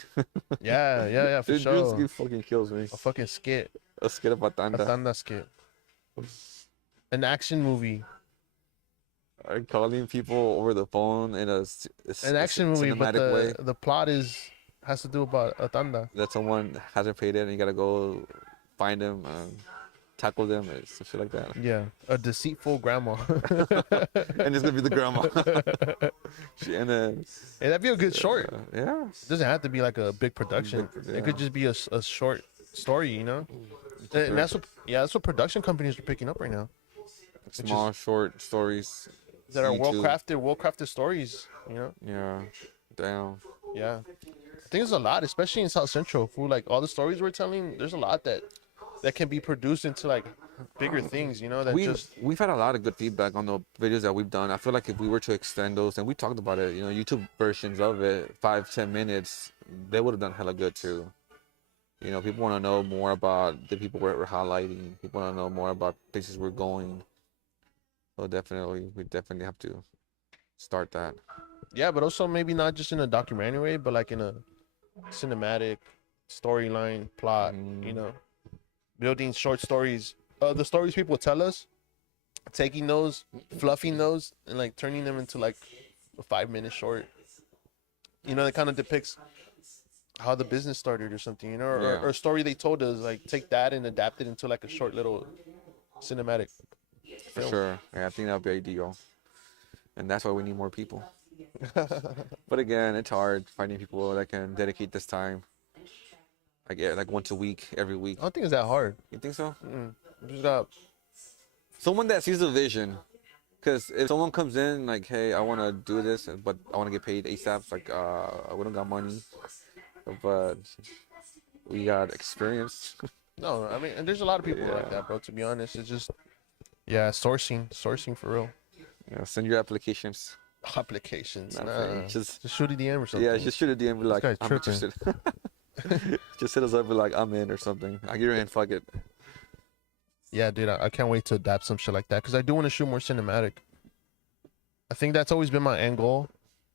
yeah, for Dude, sure. Drewski fucking kills me. A fucking skit, A skit about a tanda. tanda skit, an action movie, Calling people over the phone in an action movie, but cinematic way. the plot has to do about a tanda. That someone hasn't paid it and you gotta go find them, tackle them, and some shit like that. Yeah, a deceitful grandma. And it's gonna be the grandma. And then, Hey, that'd be a good short. yeah. It doesn't have to be like a big production. Yeah. It could just be a short story, And that's what production companies are picking up right now. Small, short stories. That are YouTube. well crafted stories, Yeah. Damn. Yeah. I think there's a lot, especially in South Central. Fool, like all the stories we're telling, there's a lot that can be produced into like bigger things, that We've had a lot of good feedback on the videos that we've done. I feel like if we were to extend those, and we talked about it, YouTube versions of it, 5-10 minutes, they would have done hella good too. People want to know more about the people we're highlighting. People want to know more about places we're going. So we definitely have to start that. yeah, but also maybe not just in a documentary way, but like in a cinematic storyline plot, Mm. building short stories the stories people tell us, taking those, fluffing those, and like turning them into like a 5 minute short. You know, that kind of depicts how the business started or something. You know, or a story they told us. Like take that and adapt it into like a short little cinematic For film. sure. Yeah, I think that would be ideal. And that's why we need more people. But again, it's hard finding people that can dedicate this time. Like, yeah, like once a week, every week. I don't think it's that hard. You think so? You just got Someone that sees the vision. Because if someone comes in like, hey, I want to do this, but I want to get paid ASAP, it's like, we don't got money, but we got experience. no. I mean, and there's a lot of people like that, bro. To be honest, it's just sourcing for real. Yeah, send your applications. Applications, Nah, just shoot a DM or something. Yeah, just shoot a DM and be like, guy's I'm tripping. interested. Just hit us up and be like, I'm in or something. I get your in, fuck it. Yeah, dude, I can't wait to adapt some shit like that because I do want to shoot more cinematic. I think that's always been my end goal.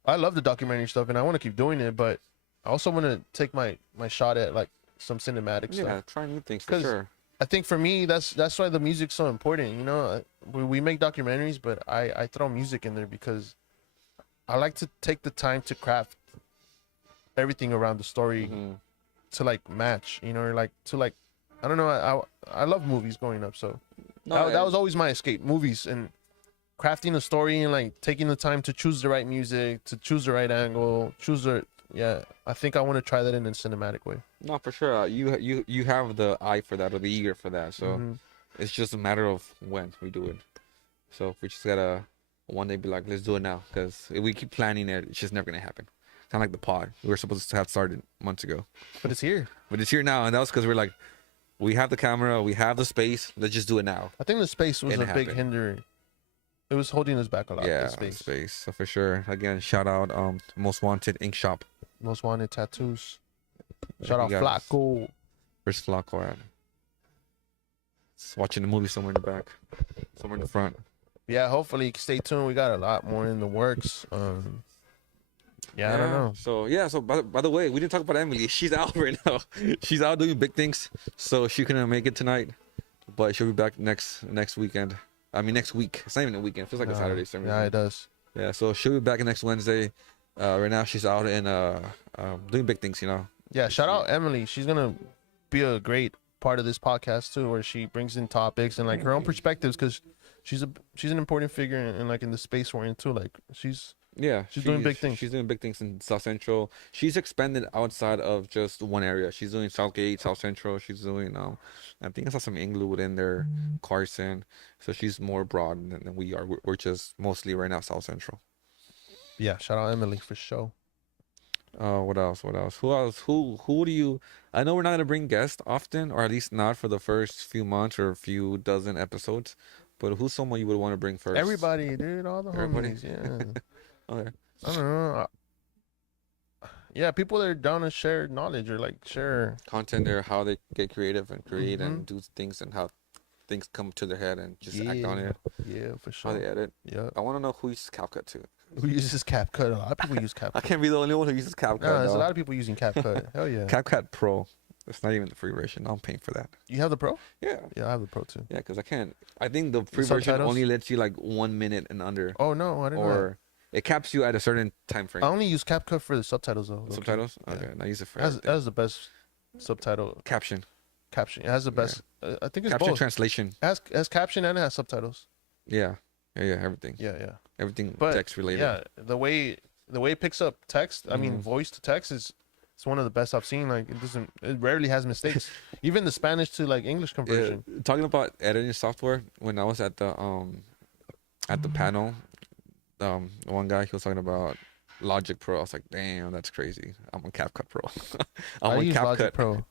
I love the documentary stuff and I want to keep doing it, but I also want to take my shot at like some cinematic Yeah, stuff. try new things for 'Cause sure. I think for me, that's why the music's so important. You know, we make documentaries, but I throw music in there because I like to take the time to craft everything around the story Mm-hmm. to like match. You know, or like to like I don't know. I love movies growing up, so that was always my escape. Movies and crafting a story and like taking the time to choose the right music, to choose the right angle, I think I want to try that in a cinematic way. No, for sure. You have the eye for that or the ear for that. So it's just a matter of when we do it. So we just gotta one day be like, let's do it now. Because if we keep planning it, it's just never gonna happen. Kind of like the pod. We were supposed to have started months ago, But it's here. but it's here now, and that was because we're like, we have the camera, we have the space. Let's just do it now. I think the space was It a big happened. hinder. It was holding us back a lot. Yeah, The space. space. So for sure. Again, shout out Most Wanted Ink Shop. Most wanted tattoos. Shout out You guys- Flacco. Where's Flacco at? Just watching the movie somewhere in the back, somewhere in the front. Yeah, hopefully stay tuned. We got a lot more in the works. I don't know. So by the way, we didn't talk about Emily. She's out right now. She's out doing big things. So she couldn't make it tonight, but she'll be back next weekend. I mean next week. It's not even a weekend. It feels like a Saturday. Yeah, it does. Yeah. So she'll be back next Wednesday. Right now she's out and doing big things. You know. Yeah, shout out Emily. She's gonna be a great part of this podcast too, where she brings in topics and like her own perspectives, because she's an important figure in like in the space we're in too. Like she's doing big things. She's doing big things in South Central. She's expanded outside of just one area. She's doing Southgate, South Central. She's doing I think I saw some Inglewood in there, Carson. So she's more broad than we are. We're just mostly right now South Central. Yeah, shout out Emily for sure. What else? Who else? Who do you? I know we're not gonna bring guests often, or at least not for the first few months or a few dozen episodes. But who's someone you would want to bring first? Everybody, dude, all the Everybody? homies. Yeah. Okay. I don't know. Yeah, people that are down to share knowledge or like share. Content there, how they get creative and create and do things, and how things come to their head and just act on it. Yeah, for How they sure. edit. Yeah. I want to know who uses CapCut too. Who uses CapCut? A lot of people use I CapCut. can't be the only one who uses CapCut. No, there's a though. lot of people using CapCut. Hell yeah. CapCut Pro. It's not even the free version. I'm paying for that. You have the Pro? Yeah. Yeah, I have the Pro too. Yeah, because I can't. I think the free version subtitles? only lets you like 1 minute and under, Oh no, I didn't know. or it caps you at a certain time That. frame. I only use CapCut for the subtitles though. low-key. Subtitles? Yeah. Okay, and I use it for It has, everything. that has the best subtitle Caption. caption. It has the best. I think it's Caption both. translation. It has caption and it has subtitles. Yeah. Yeah, everything. Yeah. Everything But text related. yeah, the way it picks up text, I mean Mhm. voice to text it's one of the best I've seen. Like it rarely has mistakes. Even the Spanish to like English conversion. Yeah, talking about editing software, when I was at the panel, one guy, he was talking about Logic Pro. I was like, damn, that's crazy. I'm on CapCut Pro. I'm I on use CapCut. Logic Pro.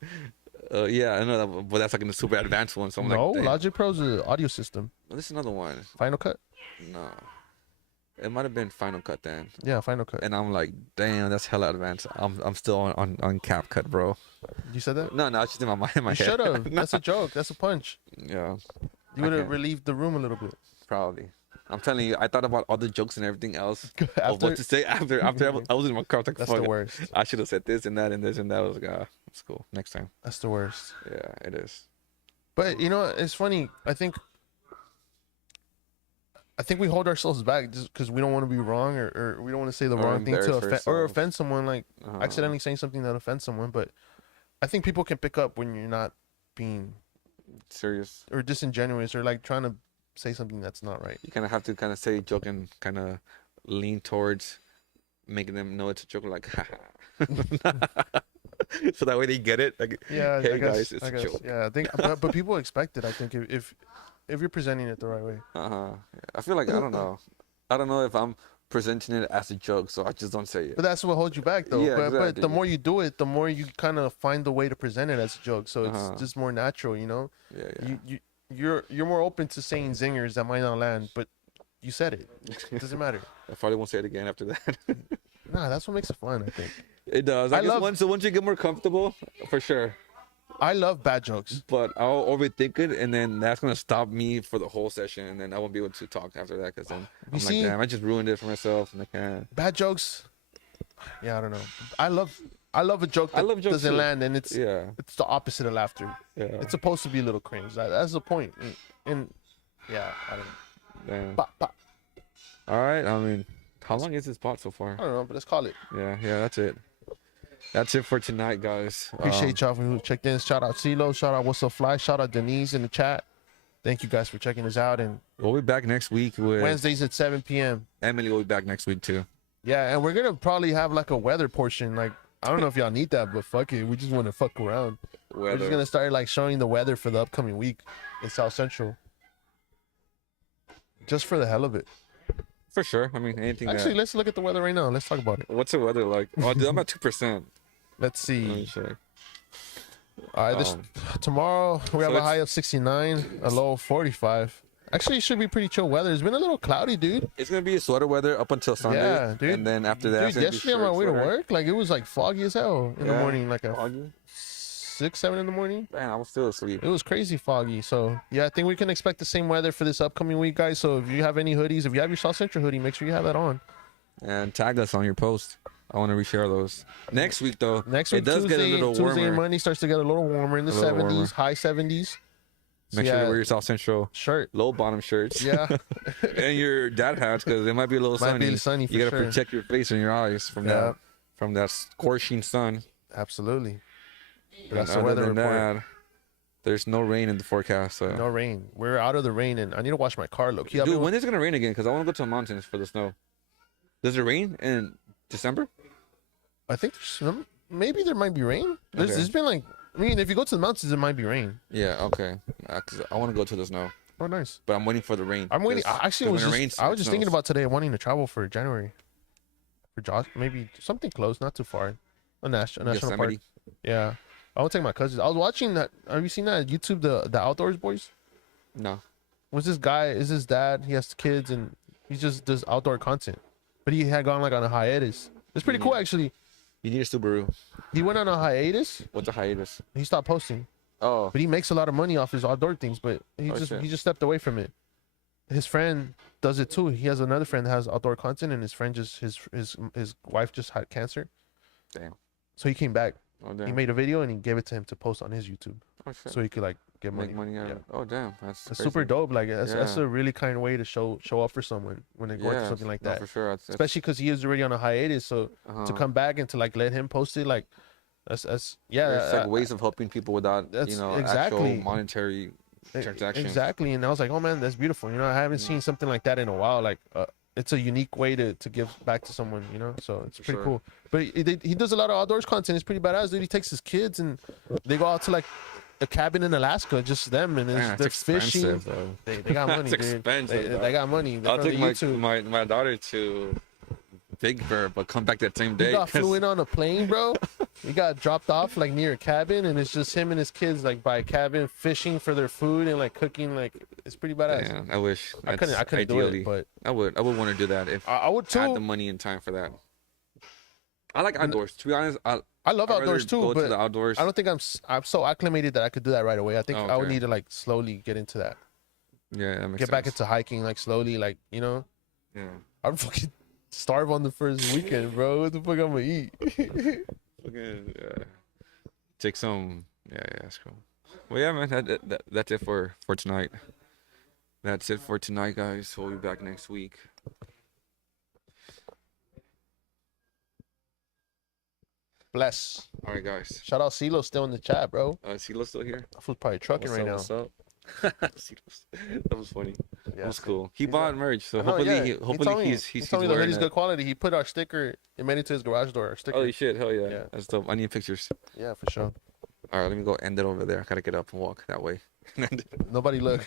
Yeah, I know that, but that's like a super advanced one. So I'm No, like, damn. Logic Pro's an audio system. This is another one. Final Cut. No, it might have been Final Cut then. Yeah, Final Cut. And I'm like, damn, that's hella advanced. I'm still on CapCut, bro. You said that? No, it's just in my mind, in my You head. should have. Nah. That's a joke. That's a punch. Yeah, You would have can't. relieved the room a little bit. probably. I'm telling you, I thought about all the jokes and everything else of After, what to say after I was in my car. I was like, that's fuck, the worst. I should have said this and that and this and that. I was like, that's cool. Next time. That's the worst. Yeah, it is. But you know, it's funny. I think we hold ourselves back just because we don't want to be wrong, or we don't want to say the Or wrong thing to embarrass offend ourselves. someone, like Uh-huh. accidentally saying something that offends someone. But I think people can pick up when you're not being Serious. or disingenuous or like trying to say something that's not right. You kind of have to kind of say joke and kind of lean towards making them know it's a joke, like, so that way they get it. Like, Yeah, hey I guess. guys, it's I a guess. joke. Yeah, I think, but people expect it. I think if you're presenting it the right way. Uh-huh. I feel like I don't know. I don't know if I'm presenting it as a joke, so I just don't say it. But that's what holds you back, though. Yeah, But the exactly. more you do it, the more you kind of find the way to present it as a joke. So it's Uh-huh. just more natural, you know. Yeah, yeah. You're more open to saying zingers that might not land, but you said it. It doesn't matter. I probably won't say it again after that. Nah, that's what makes it fun, I think. It does. I I guess love- once you get more comfortable, for sure. I love bad jokes. But I'll overthink it, and then that's gonna stop me for the whole session, and then I won't be able to talk after that because then I'm see- like, damn, I just ruined it for myself, and I can't. Bad jokes. Yeah, I don't know. I love a joke I that love jokes doesn't too. land, and it's Yeah, the opposite of laughter. yeah. It's supposed to be a little cringe. That's the point. And yeah, I don't know. Damn. Pop, pop. All right. I mean, how long is this pod so I far? don't know, but let's call it. Yeah, that's it. That's it for tonight, guys. Appreciate y'all who checked in. Shout out CeeLo. Shout out What's Up Fly. Shout out Denise in the chat. Thank you guys for checking us out. And We'll be back next week with Wednesdays at 7 p.m. Emily. Will be back next week too. Yeah, and we're gonna probably have like a weather portion. Like I don't know if y'all need that, but fuck it, we just want to fuck around. We're just gonna start like showing the weather for the upcoming week in South Central, just for the hell of it. For sure. I mean, anything. Actually, let's look at the weather right now. Let's talk about it. What's the weather like? Oh, dude, I'm at 2%. Let's Let me see. check. All right, tomorrow we have so a high of 69, a low of 45. Actually, it should be pretty chill weather. It's been a little cloudy, dude. It's gonna be sweater weather up until Sunday. Yeah, dude. And then after that, Dude, yesterday on my way to work, like it was like foggy as hell in the morning, like a Foggy? 6, 7 in the morning. Man, I was still asleep. It was crazy foggy. So yeah, I think we can expect the same weather for this upcoming week, guys. So if you have any hoodies, if you have your South Central hoodie, make sure you have that on. And tag us on your post. I want to reshare those. Next week though, Next week, it does Tuesday, get a little Tuesday and warmer. Monday starts to get a little warmer in the A little 70s, warmer. high 70s. So Make sure yeah, to wear your South Central shirt. low bottom shirts. Yeah, And your dad hats because it might be a little might sunny. be sunny for You gotta sure. protect your face and your eyes from Yeah. that scorching sun. Absolutely. But And that's the other weather than report. that, there's no rain in the forecast. So. No rain. We're out of the rain, and I need to wash my car. Look, Dude, when is it gonna rain again? Because I want to go to the mountains for the snow. Does it rain in December? I think maybe there might be rain. Okay. There's been like, I mean, if you go to the mountains, it might be rain. Yeah. Okay. 'Cause I want to go to the snow, Oh, nice. but I'm waiting for the rain. I'm waiting. 'Cause- Actually, 'cause when it rains, I it was just thinking snows. about today wanting to travel for January. For Josh, maybe something close, not too far. A national park. Yosemite. Yeah. I would take my cousins. I was watching that. Have you seen that YouTube? The Outdoors Boys. No. Was this guy? Is his dad? He has kids and he just does outdoor content. But he had gone like on a hiatus. It's pretty cool actually. You need a Subaru. He went on a hiatus. What's a hiatus? He stopped posting. Oh. But he makes a lot of money off his outdoor things. But he Oh, just shit. he just stepped away from it. His friend does it too. He has another friend that has outdoor content, and his friend just his wife just had cancer. Damn. So he came back. Oh damn. He made a video and he gave it to him to post on his YouTube, Oh shit. so he could like get money. Make money out of it. Oh damn. That's It's crazy. super dope. Like that's Yeah. a really kind way to show up for someone when they're going through Yeah, something like no, that. for sure. That's, Especially because he is already on a hiatus, so to come back and to like let him post it, like that's yeah. There's like ways of helping people without that's actual exactly. monetary transactions. Exactly, and I was like, oh man, that's beautiful. You know, I haven't seen something like that in a while. Like, it's a unique way to give back to someone. You know, so it's pretty sure. cool. But he does a lot of outdoors content. It's pretty badass, dude. He takes his kids and they go out to like a cabin in Alaska, just them, and Man, they're it's fishing. expensive, though. They got money, That's dude. expensive, They got money. They're I'll from take the YouTube. my daughter to Big Bear, but come back that same He day. got flew in on a plane, bro. He got dropped off like near a cabin, and it's just him and his kids like by a cabin fishing for their food and like cooking. Like it's pretty badass. Yeah, I wish. I couldn't do ideally. it, but I would want to do that if I would I had the too. money and time for that. I like outdoors. To be honest, I love I'd rather outdoors too, go to but the outdoors. I don't think I'm so acclimated that I could do that right away. I think Oh, I would okay. need to like slowly get into that. Yeah, that makes Get back sense. into hiking like slowly, like you know. Yeah. I'd fucking starve on the first weekend, bro. What the fuck I'm gonna eat? Fucking, take some. Yeah, that's cool. Well, yeah, man. That's it for tonight. That's it for tonight, guys. We'll be back next week. Bless. All right, guys. Shout out CeeLo still in the chat, bro. Is Hilo still here? I was probably trucking right now. What's up? That was funny. Yeah, That was so- cool. He he's bought a- merch, so I know, hopefully, yeah. hopefully told me- he's he told me the wearing hoodie's it. good quality. He put our sticker. It made it to his garage door. Our sticker. Holy shit! Hell yeah. Yeah. That's dope. I need pictures. Yeah, for sure. All right, let me go end it over there. I gotta get up and walk that way. Nobody look.